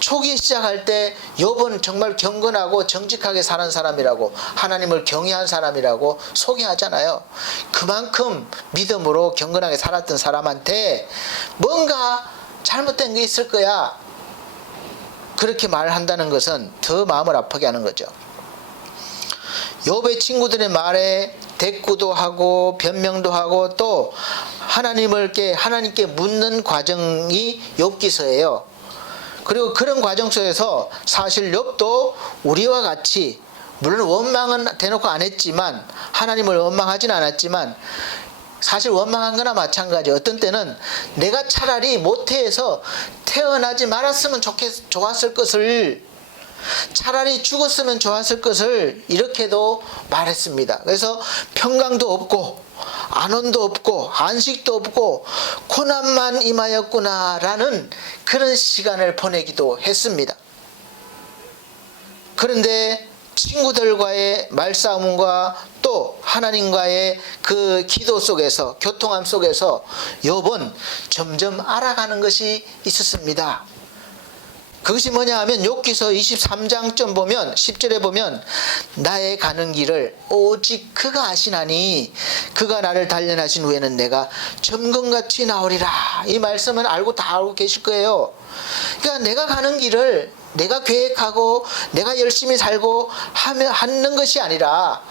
초기 시작할 때 욥은 정말 경건하고 정직하게 사는 사람이라고, 하나님을 경외한 사람이라고 소개하잖아요. 그만큼 믿음으로 경건하게 살았던 사람한테 뭔가 잘못된 게 있을 거야, 그렇게 말한다는 것은 더 마음을 아프게 하는 거죠. 욥의 친구들의 말에 대꾸도 하고 변명도 하고 또 하나님께 묻는 과정이 욥기서예요. 그리고 그런 과정 속에서 사실 욥도 우리와 같이, 물론 원망은 대놓고 안 했지만, 하나님을 원망하진 않았지만 사실 원망한 거나 마찬가지. 어떤 때는 내가 차라리 모태에서 태어나지 말았으면 좋았을 것을, 차라리 죽었으면 좋았을 것을 이렇게도 말했습니다. 그래서 평강도 없고 안원도 없고 안식도 없고 고난만 임하였구나라는 그런 시간을 보내기도 했습니다. 그런데 친구들과의 말싸움과 또 하나님과의 그 기도 속에서, 교통함 속에서 욥은 점점 알아가는 것이 있었습니다. 그것이 뭐냐 하면 욥기서 23장쯤 보면 10절에 보면 나의 가는 길을 오직 그가 아시나니 그가 나를 단련하신 후에는 내가 점검같이 나오리라. 이 말씀은 다 알고 계실 거예요. 그러니까 내가 가는 길을 내가 계획하고 내가 열심히 살고 하는 것이 아니라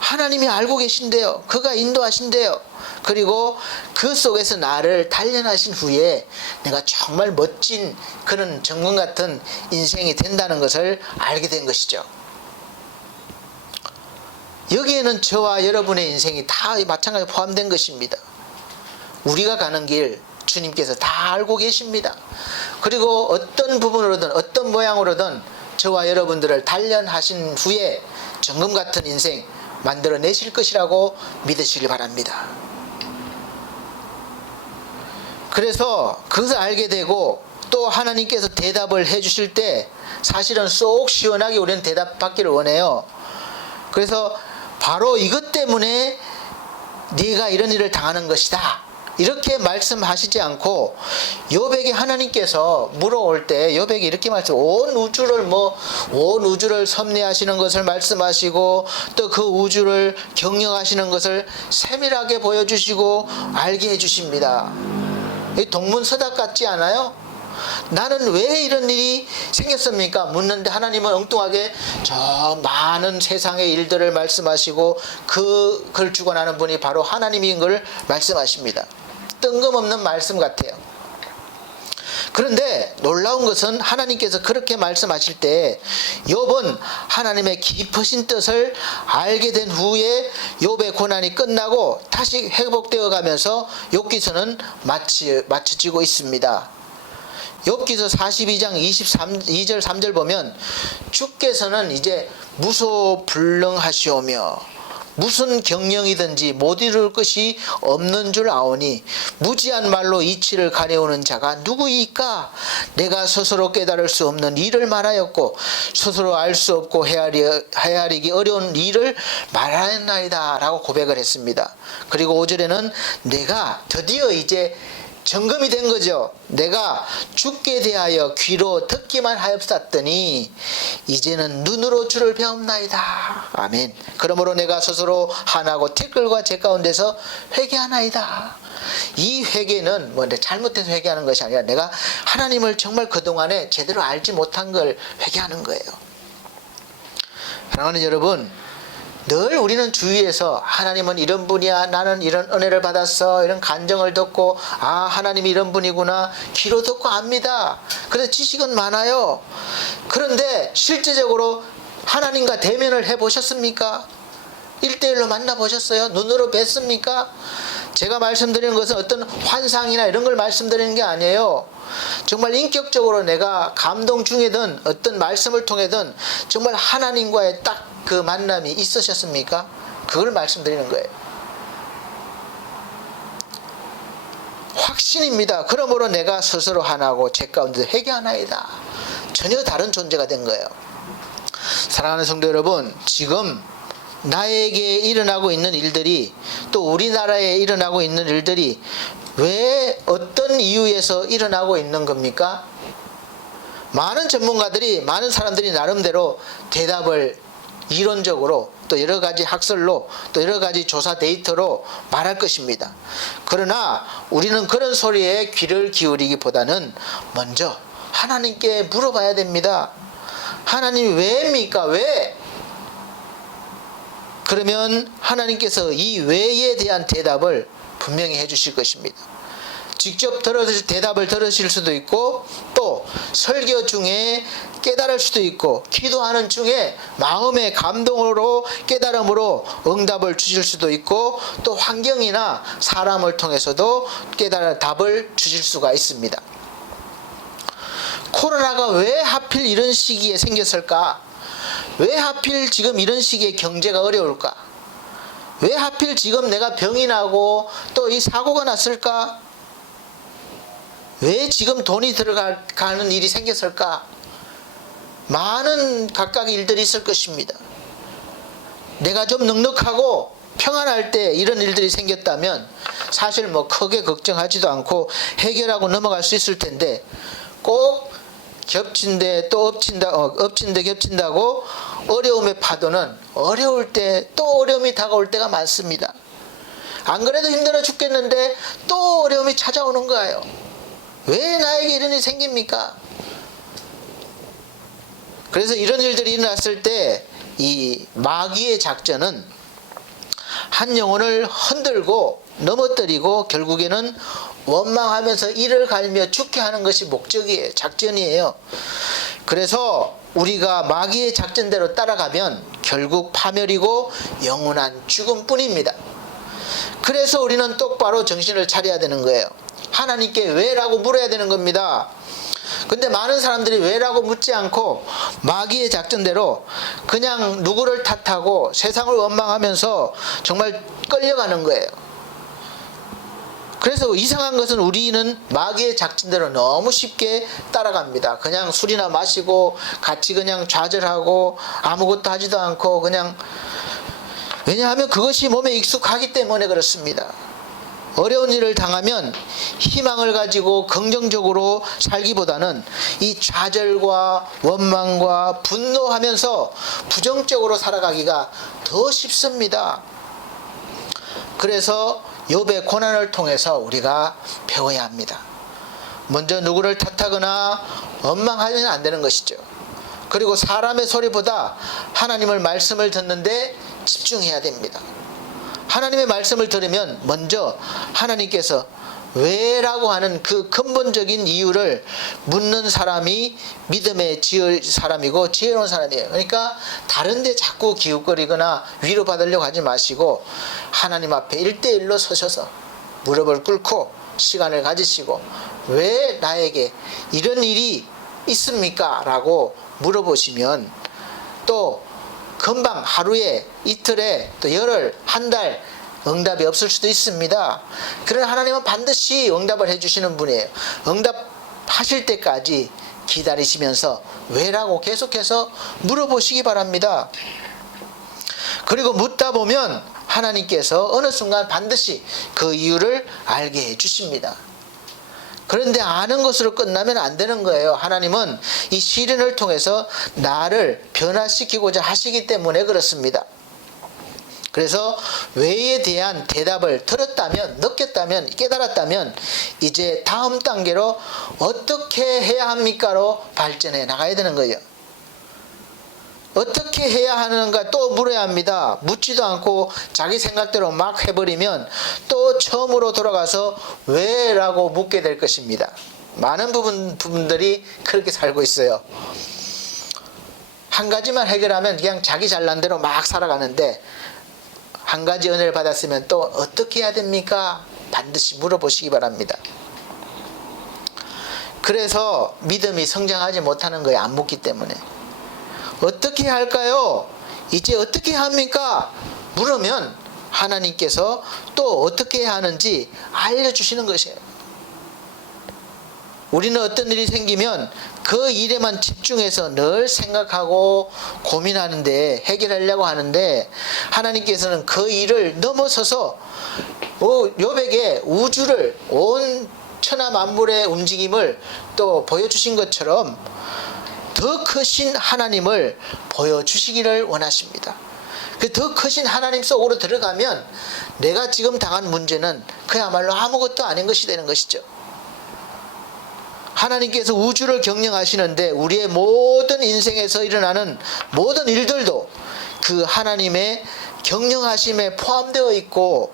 하나님이 알고 계신대요. 그가 인도하신대요. 그리고 그 속에서 나를 단련하신 후에 내가 정말 멋진 그런 정금 같은 인생이 된다는 것을 알게 된 것이죠. 여기에는 저와 여러분의 인생이 다 마찬가지로 포함된 것입니다. 우리가 가는 길 주님께서 다 알고 계십니다. 그리고 어떤 부분으로든 어떤 모양으로든 저와 여러분들을 단련하신 후에 정금 같은 인생 만들어내실 것이라고 믿으시길 바랍니다. 그래서 그것을 알게 되고 또 하나님께서 대답을 해주실 때 사실은 쏙 시원하게 우리는 대답받기를 원해요. 그래서 바로 이것 때문에 네가 이런 일을 당하는 것이다, 이렇게 말씀하시지 않고 욥에게 하나님께서 물어올 때 욥에게 이렇게 온 우주를 섭리하시는 것을 말씀하시고 또 그 우주를 경영하시는 것을 세밀하게 보여주시고 알게 해주십니다. 동문서답 같지 않아요? 나는 왜 이런 일이 생겼습니까? 묻는데 하나님은 엉뚱하게 저 많은 세상의 일들을 말씀하시고 그걸 주관하는 분이 바로 하나님인 걸 말씀하십니다. 뜬금없는 말씀 같아요. 그런데 놀라운 것은 하나님께서 그렇게 말씀하실 때 욥은 하나님의 깊으신 뜻을 알게 된 후에 욥의 고난이 끝나고 다시 회복되어 가면서 욥기서는 마쳐지고 있습니다. 욥기서 42장 2절 3절 보면 주께서는 이제 무소불능하시오며 무슨 경영이든지 못 이룰 것이 없는 줄 아오니 무지한 말로 이치를 가려오는 자가 누구이까? 내가 스스로 깨달을 수 없는 일을 말하였고 스스로 알 수 없고 헤아리기 어려운 일을 말하였나이다 라고 고백을 했습니다. 그리고 5절에는 내가 드디어 이제 점검이 된 거죠. 내가 주께 대하여 귀로 듣기만 하였었더니 이제는 눈으로 주를 배움나이다. 아멘. 그러므로 내가 스스로 하나고 티끌과 제 가운데서 회개하나이다. 이 회개는 잘못해서 회개하는 것이 아니라 내가 하나님을 정말 그동안에 제대로 알지 못한 걸 회개하는 거예요. 사랑하는 여러분, 늘 우리는 주위에서 하나님은 이런 분이야, 나는 이런 은혜를 받았어, 이런 간정을 듣고 하나님이 이런 분이구나 귀로 듣고 압니다. 그래서 지식은 많아요. 그런데 실제적으로 하나님과 대면을 해보셨습니까? 1대1로 만나보셨어요? 눈으로 뵀습니까? 제가 말씀드리는 것은 어떤 환상이나 이런 걸 말씀드리는 게 아니에요. 정말 인격적으로 내가 감동 중에든 어떤 말씀을 통해든 정말 하나님과의 딱 그 만남이 있으셨습니까? 그걸 말씀드리는 거예요. 확신입니다. 그러므로 내가 스스로 하나고 제 가운데 회개하나이다. 전혀 다른 존재가 된 거예요. 사랑하는 성도 여러분, 지금 나에게 일어나고 있는 일들이 또 우리나라에 일어나고 있는 일들이 왜 어떤 이유에서 일어나고 있는 겁니까? 많은 전문가들이, 많은 사람들이 나름대로 대답을 이론적으로 또 여러 가지 학설로 또 여러 가지 조사 데이터로 말할 것입니다. 그러나 우리는 그런 소리에 귀를 기울이기보다는 먼저 하나님께 물어봐야 됩니다. 하나님 왜입니까? 왜? 그러면 하나님께서 이 왜에 대한 대답을 분명히 해주실 것입니다. 직접 대답을 들으실 수도 있고 또 설교 중에 깨달을 수도 있고 기도하는 중에 마음의 감동으로 깨달음으로 응답을 주실 수도 있고 또 환경이나 사람을 통해서도 답을 주실 수가 있습니다. 코로나가 왜 하필 이런 시기에 생겼을까? 왜 하필 지금 이런 시기에 경제가 어려울까? 왜 하필 지금 내가 병이 나고 또 이 사고가 났을까? 왜 지금 돈이 들어가는 일이 생겼을까? 많은 각각의 일들이 있을 것입니다. 내가 좀 넉넉하고 평안할 때 이런 일들이 생겼다면 사실 뭐 크게 걱정하지도 않고 해결하고 넘어갈 수 있을 텐데, 꼭 겹친데 또 엎친데 겹친다고 어려움의 파도는 어려울 때 또 어려움이 다가올 때가 많습니다. 안 그래도 힘들어 죽겠는데 또 어려움이 찾아오는 거예요. 왜 나에게 이런 일이 생깁니까? 그래서 이런 일들이 일어났을 때 이 마귀의 작전은 한 영혼을 흔들고 넘어뜨리고 결국에는 원망하면서 이를 갈며 죽게 하는 것이 목적이에요. 작전이에요. 그래서 우리가 마귀의 작전대로 따라가면 결국 파멸이고 영원한 죽음뿐입니다. 그래서 우리는 똑바로 정신을 차려야 되는 거예요. 하나님께 왜라고 물어야 되는 겁니다. 근데 많은 사람들이 왜라고 묻지 않고 마귀의 작전대로 그냥 누구를 탓하고 세상을 원망하면서 정말 끌려가는 거예요. 그래서 이상한 것은 우리는 마귀의 작전대로 너무 쉽게 따라갑니다. 그냥 술이나 마시고 같이 그냥 좌절하고 아무것도 하지도 않고 그냥, 왜냐하면 그것이 몸에 익숙하기 때문에 그렇습니다. 어려운 일을 당하면 희망을 가지고 긍정적으로 살기보다는 이 좌절과 원망과 분노하면서 부정적으로 살아가기가 더 쉽습니다. 그래서 욥의 고난을 통해서 우리가 배워야 합니다. 먼저 누구를 탓하거나 원망하면 안 되는 것이죠. 그리고 사람의 소리보다 하나님의 말씀을 듣는데 집중해야 됩니다. 하나님의 말씀을 들으면 먼저 하나님께서 왜라고 하는 그 근본적인 이유를 묻는 사람이 믿음의 사람이고 지혜로운 사람이에요. 그러니까 다른 데 자꾸 기웃거리거나 위로받으려고 하지 마시고 하나님 앞에 1대1로 서셔서 무릎을 꿇고 시간을 가지시고 왜 나에게 이런 일이 있습니까? 라고 물어보시면 또 금방 하루에, 이틀에, 또 열흘, 한 달 응답이 없을 수도 있습니다. 그러나 하나님은 반드시 응답을 해주시는 분이에요. 응답하실 때까지 기다리시면서 왜라고 계속해서 물어보시기 바랍니다. 그리고 묻다 보면 하나님께서 어느 순간 반드시 그 이유를 알게 해주십니다. 그런데 아는 것으로 끝나면 안 되는 거예요. 하나님은 이 시련을 통해서 나를 변화시키고자 하시기 때문에 그렇습니다. 그래서 왜에 대한 대답을 들었다면, 느꼈다면, 깨달았다면 이제 다음 단계로 어떻게 해야 합니까로 발전해 나가야 되는 거예요. 어떻게 해야 하는가 또 물어야 합니다. 묻지도 않고 자기 생각대로 막 해버리면 또 처음으로 돌아가서 왜라고 묻게 될 것입니다. 많은 부분들이 그렇게 살고 있어요. 한 가지만 해결하면 그냥 자기 잘난 대로 막 살아가는데, 한 가지 은혜를 받았으면 또 어떻게 해야 됩니까? 반드시 물어보시기 바랍니다. 그래서 믿음이 성장하지 못하는 거예요. 안 묻기 때문에. 어떻게 해야 할까요? 이제 어떻게 해야 합니까? 물으면 하나님께서 또 어떻게 해야 하는지 알려주시는 것이에요. 우리는 어떤 일이 생기면 그 일에만 집중해서 늘 생각하고 고민하는데, 해결하려고 하는데, 하나님께서는 그 일을 넘어서서 욥에게 우주를, 온 천하 만물의 움직임을 또 보여주신 것처럼 더 크신 하나님을 보여주시기를 원하십니다. 그 더 크신 하나님 속으로 들어가면 내가 지금 당한 문제는 그야말로 아무것도 아닌 것이 되는 것이죠. 하나님께서 우주를 경영하시는데 우리의 모든 인생에서 일어나는 모든 일들도 그 하나님의 경영하심에 포함되어 있고,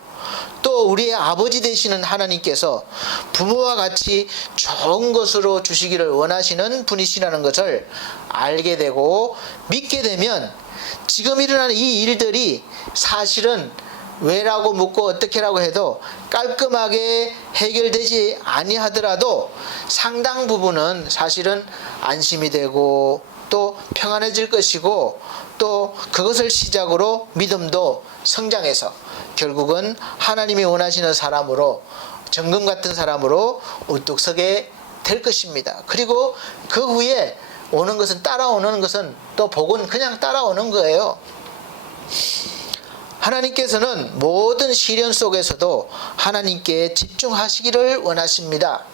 또 우리의 아버지 되시는 하나님께서 부모와 같이 좋은 것으로 주시기를 원하시는 분이시라는 것을 알게 되고 믿게 되면 지금 일어나는 이 일들이 사실은 왜라고 묻고 어떻게라고 해도 깔끔하게 해결되지 아니하더라도 상당 부분은 사실은 안심이 되고 또 평안해질 것이고, 또 그것을 시작으로 믿음도 성장해서 결국은 하나님이 원하시는 사람으로, 정금 같은 사람으로 우뚝 서게 될 것입니다. 그리고 그 후에 오는 것은 따라오는 것은 또 복은 그냥 따라오는 거예요. 하나님께서는 모든 시련 속에서도 하나님께 집중하시기를 원하십니다.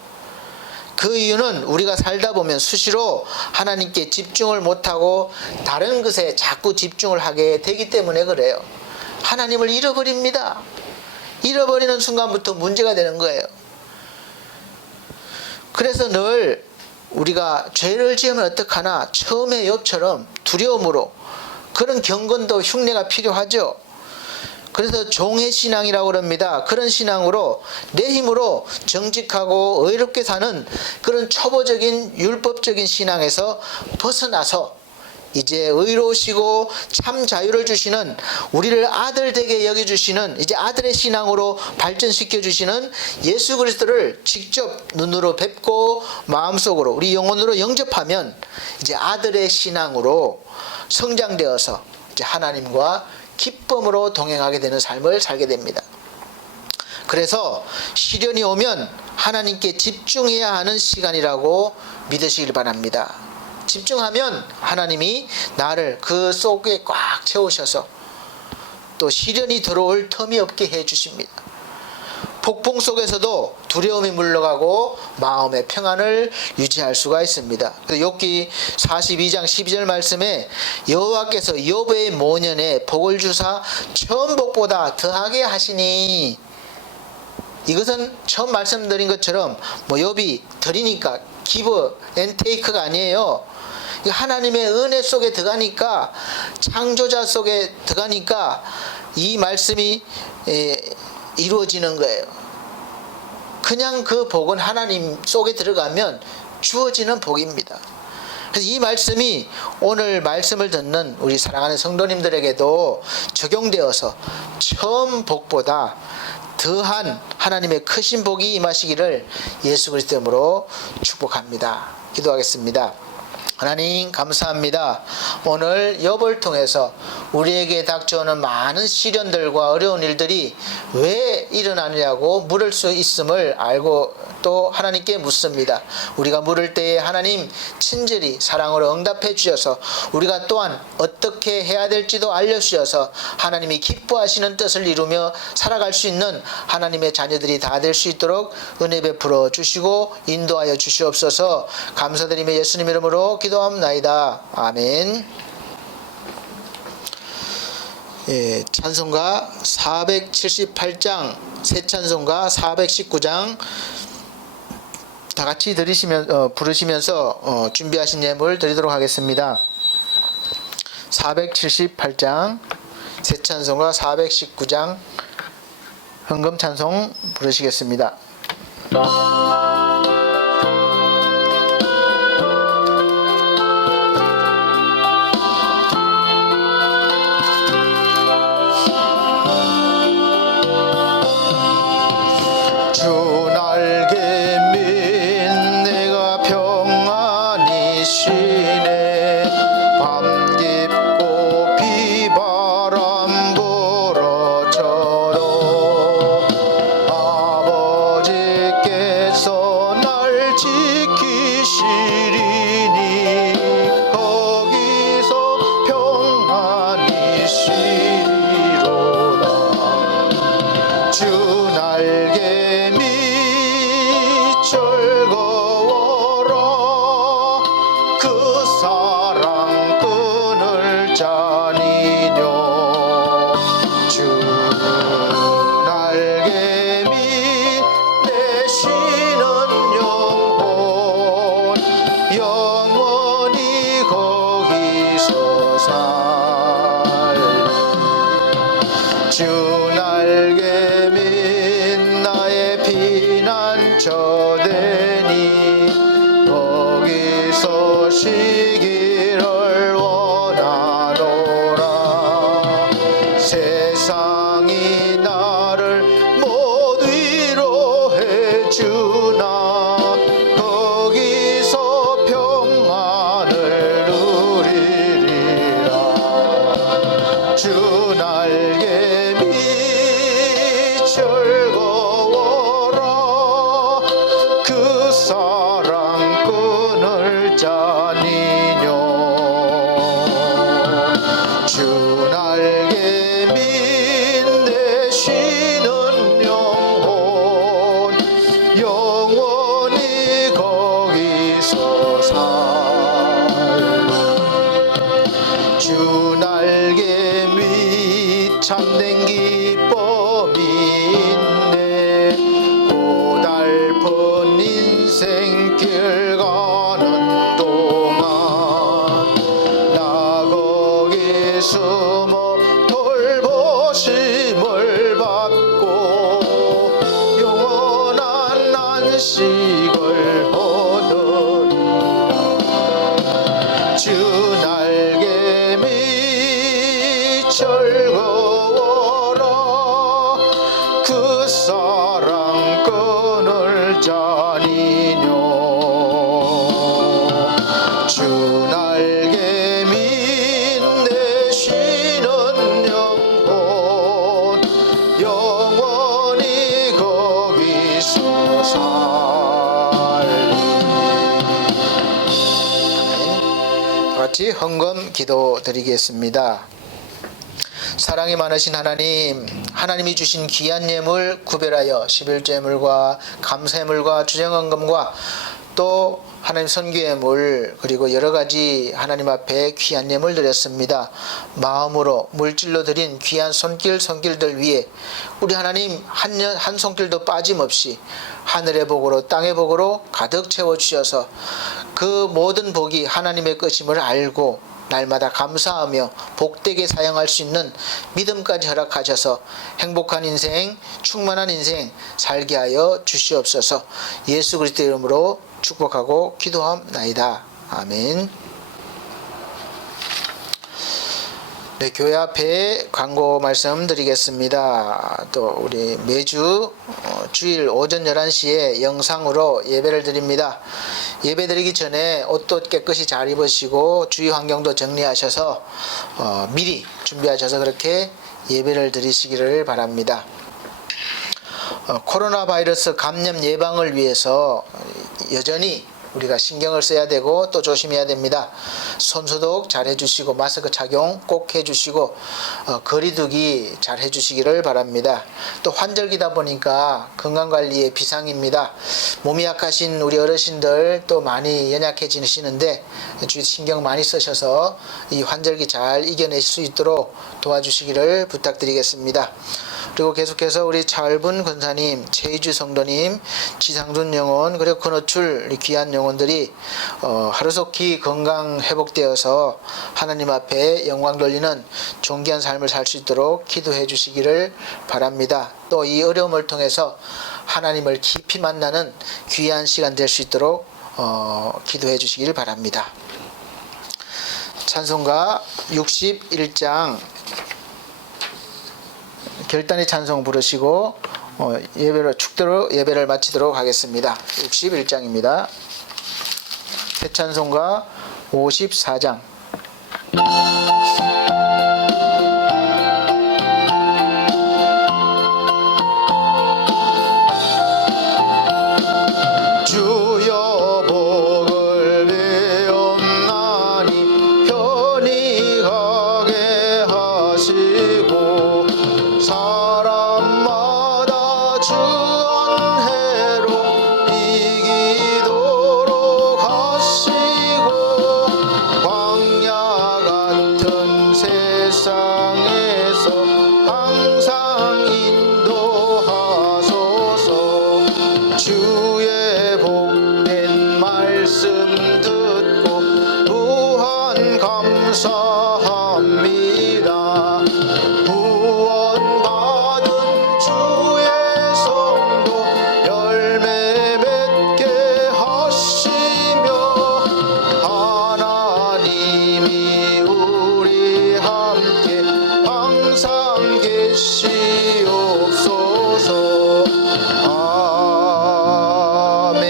그 이유는 우리가 살다 보면 수시로 하나님께 집중을 못하고 다른 것에 자꾸 집중을 하게 되기 때문에 그래요. 하나님을 잃어버립니다. 잃어버리는 순간부터 문제가 되는 거예요. 그래서 늘 우리가 죄를 지으면 어떡하나 처음에 욥처럼 두려움으로, 그런 경건도 흉내가 필요하죠. 그래서 종의 신앙이라고 그럽니다. 그런 신앙으로 내 힘으로 정직하고 의롭게 사는 그런 초보적인 율법적인 신앙에서 벗어나서 이제 의로우시고 참 자유를 주시는, 우리를 아들 되게 여겨주시는, 이제 아들의 신앙으로 발전시켜 주시는 예수 그리스도를 직접 눈으로 뵙고 마음속으로 우리 영혼으로 영접하면 이제 아들의 신앙으로 성장되어서 이제 하나님과 기쁨으로 동행하게 되는 삶을 살게 됩니다. 그래서 시련이 오면 하나님께 집중해야 하는 시간이라고 믿으시길 바랍니다. 집중하면 하나님이 나를 그 속에 꽉 채우셔서 또 시련이 들어올 틈이 없게 해주십니다. 폭풍 속에서도 두려움이 물러가고 마음의 평안을 유지할 수가 있습니다. 욥기 42장 12절 말씀에 여호와께서 욥의 모년에 복을 주사 천복보다 더하게 하시니, 이것은 처음 말씀드린 것처럼 욥이 드리니까 give and take가 아니에요. 하나님의 은혜 속에 들어가니까, 창조자 속에 들어가니까 이 말씀이 이루어지는 거예요. 그냥 그 복은 하나님 속에 들어가면 주어지는 복입니다. 그래서 이 말씀이 오늘 말씀을 듣는 우리 사랑하는 성도님들에게도 적용되어서 처음 복보다 더한 하나님의 크신 복이 임하시기를 예수 그리스도 이름으로 축복합니다. 기도하겠습니다. 하나님 감사합니다. 오늘 욥을 통해서 우리에게 닥쳐오는 많은 시련들과 어려운 일들이 왜 일어나느냐고 물을 수 있음을 알고 또 하나님께 묻습니다. 우리가 물을 때에 하나님 친절히 사랑으로 응답해 주셔서 우리가 또한 어떻게 해야 될지도 알려주셔서 하나님이 기뻐하시는 뜻을 이루며 살아갈 수 있는 하나님의 자녀들이 다 될 수 있도록 은혜 베풀어 주시고 인도하여 주시옵소서. 감사드리며 예수님 이름으로 기도합나이다. 아멘. 예, 찬송가 478장, 새 찬송가 419장 다 같이 부르시면서 준비하신 예물 드리도록 하겠습니다. 478장, 새 찬송가 419장 헌금 찬송 부르시겠습니다. 주 날개 민 내가 평안히 쉬네. 밤 깊고 비바람 불어쳐도 아버지께서 날 지키시리니 거기서 평안히 쉬리로다. 주 날개 즐거워라. 그 사랑 끊을 자니뇨. 주 날개 밑 되시는 영혼 영원히 거기서 살. 주 날개 밑 나의 피난처되니 거기서 쉬기를 원하노라. 세상이 나를 못 위로해 주나 거기서 평안을 누리리라. 주 날개 밑 즐거워라. 그 사랑 끊을 자니 날개 밑내 쉬는 영혼 영원히 거기서 주 날개 밑 참된 기쁨이 있네 고달픈 인생길 가는 동안 나 거기 숨어 돌보심을 받고 영원한 안식을 얻으리라 주 날개 밑 즐거워라 그 사랑 끊을 자니뇨 주 날개 밑내 쉬는 영혼 영원히 거기서 살리 같이 헌금 기도 드리겠습니다. 사랑이 많으신 하나님, 하나님이 주신 귀한 예물 구별하여 11제물과 감사예물과 주정헌금과 또 하나님 선교예물 그리고 여러가지 하나님 앞에 귀한 예물 드렸습니다. 마음으로 물질로 드린 귀한 손길들 위에 우리 하나님 한 손길도 빠짐없이 하늘의 복으로 땅의 복으로 가득 채워주셔서 그 모든 복이 하나님의 것임을 알고 날마다 감사하며 복되게 사용할 수 있는 믿음까지 허락하셔서 행복한 인생, 충만한 인생 살게 하여 주시옵소서. 예수 그리스도의 이름으로 축복하고 기도함나이다. 아멘. 네, 교회 앞에 광고 말씀드리겠습니다. 또 우리 매주 주일 오전 11시에 영상으로 예배를 드립니다. 예배 드리기 전에 옷도 깨끗이 잘 입으시고 주위 환경도 정리하셔서 미리 준비하셔서 그렇게 예배를 드리시기를 바랍니다. 코로나 바이러스 감염 예방을 위해서 여전히 우리가 신경을 써야 되고 또 조심해야 됩니다. 손소독 잘 해주시고 마스크 착용 꼭 해주시고 거리두기 잘 해주시기를 바랍니다. 또 환절기다 보니까 건강관리의 비상입니다. 몸이 약하신 우리 어르신들 또 많이 연약해지시는데 신경 많이 쓰셔서 이 환절기 잘 이겨내실 수 있도록 도와주시기를 부탁드리겠습니다. 그리고 계속해서 우리 차을분 권사님, 최희주 성도님, 지상준 영혼 그리고 권호출 귀한 영혼들이 하루속히 건강 회복되어서 하나님 앞에 영광 돌리는 존귀한 삶을 살 수 있도록 기도해 주시기를 바랍니다. 또 이 어려움을 통해서 하나님을 깊이 만나는 귀한 시간 될 수 있도록 기도해 주시기를 바랍니다. 찬송가 61장 결단의 찬송 부르시고 축도로 예배를 마치도록 하겠습니다. 61장입니다. 대찬송가 54장 주여 복을 배옵나니 편히 가게 하시고 사람마다 주 안해로 이기도록 하시고 광야 같은 세상에서 항상 인도하소서. 주의 복된 말씀 듣고 무한 감사합니다. 구원받은 주의 성도 열매 맺게 하시며 하나님이 우리 함께 항상 계시옵소서. 아멘.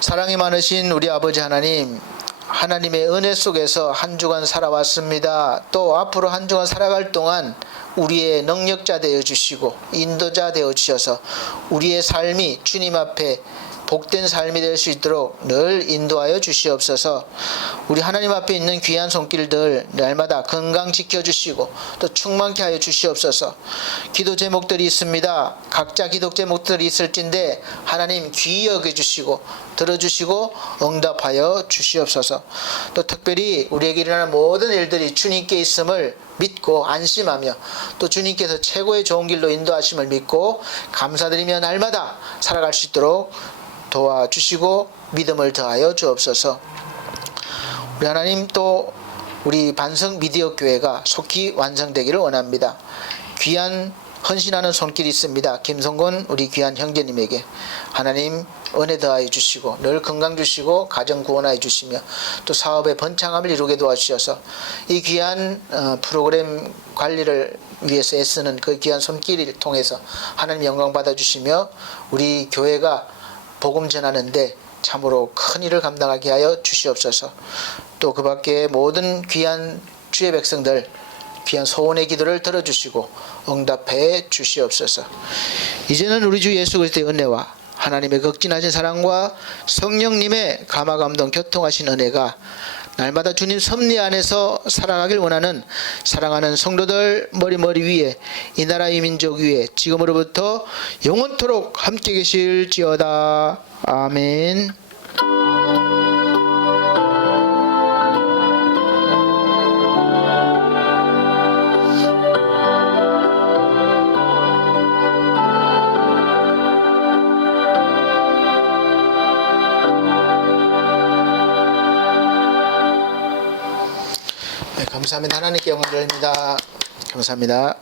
사랑이 많으신 우리 아버지 하나님, 하나님의 은혜 속에서 한 주간 살아왔습니다. 또 앞으로 한 주간 살아갈 동안 우리의 능력자 되어 주시고 인도자 되어 주셔서 우리의 삶이 주님 앞에 복된 삶이 될 수 있도록 늘 인도하여 주시옵소서. 우리 하나님 앞에 있는 귀한 손길들 날마다 건강 지켜주시고 또 충만케 하여 주시옵소서. 기도 제목들이 있습니다. 각자 기도 제목들이 있을진데 하나님 귀히 여겨주시고 들어주시고 응답하여 주시옵소서. 또 특별히 우리에게 일어나는 모든 일들이 주님께 있음을 믿고 안심하며 또 주님께서 최고의 좋은 길로 인도하심을 믿고 감사드리며 날마다 살아갈 수 있도록 도와주시고 믿음을 더하여 주옵소서. 우리 하나님, 또 우리 반석 미디어 교회가 속히 완성되기를 원합니다. 귀한 헌신하는 손길이 있습니다. 김성곤 우리 귀한 형제님에게 하나님 은혜 더하여 주시고 늘 건강 주시고 가정 구원하여 주시며 또 사업의 번창함을 이루게 도와주셔서 이 귀한 프로그램 관리를 위해서 애쓰는 그 귀한 손길을 통해서 하나님 영광 받아주시며 우리 교회가 복음 전하는데 참으로 큰 일을 감당하게 하여 주시옵소서. 또 그 밖에 모든 귀한 주의 백성들 귀한 소원의 기도를 들어주시고 응답해 주시옵소서. 이제는 우리 주 예수 그리스도의 은혜와 하나님의 극진하신 사랑과 성령님의 감화감동 교통하신 은혜가 날마다 주님 섭리 안에서 살아가길 원하는 사랑하는 성도들 머리 위에 이 나라 이 민족 위에 지금으로부터 영원토록 함께 계실지어다. 아멘. 감사합니다. 하나님께 영광 돌립니다. 감사합니다.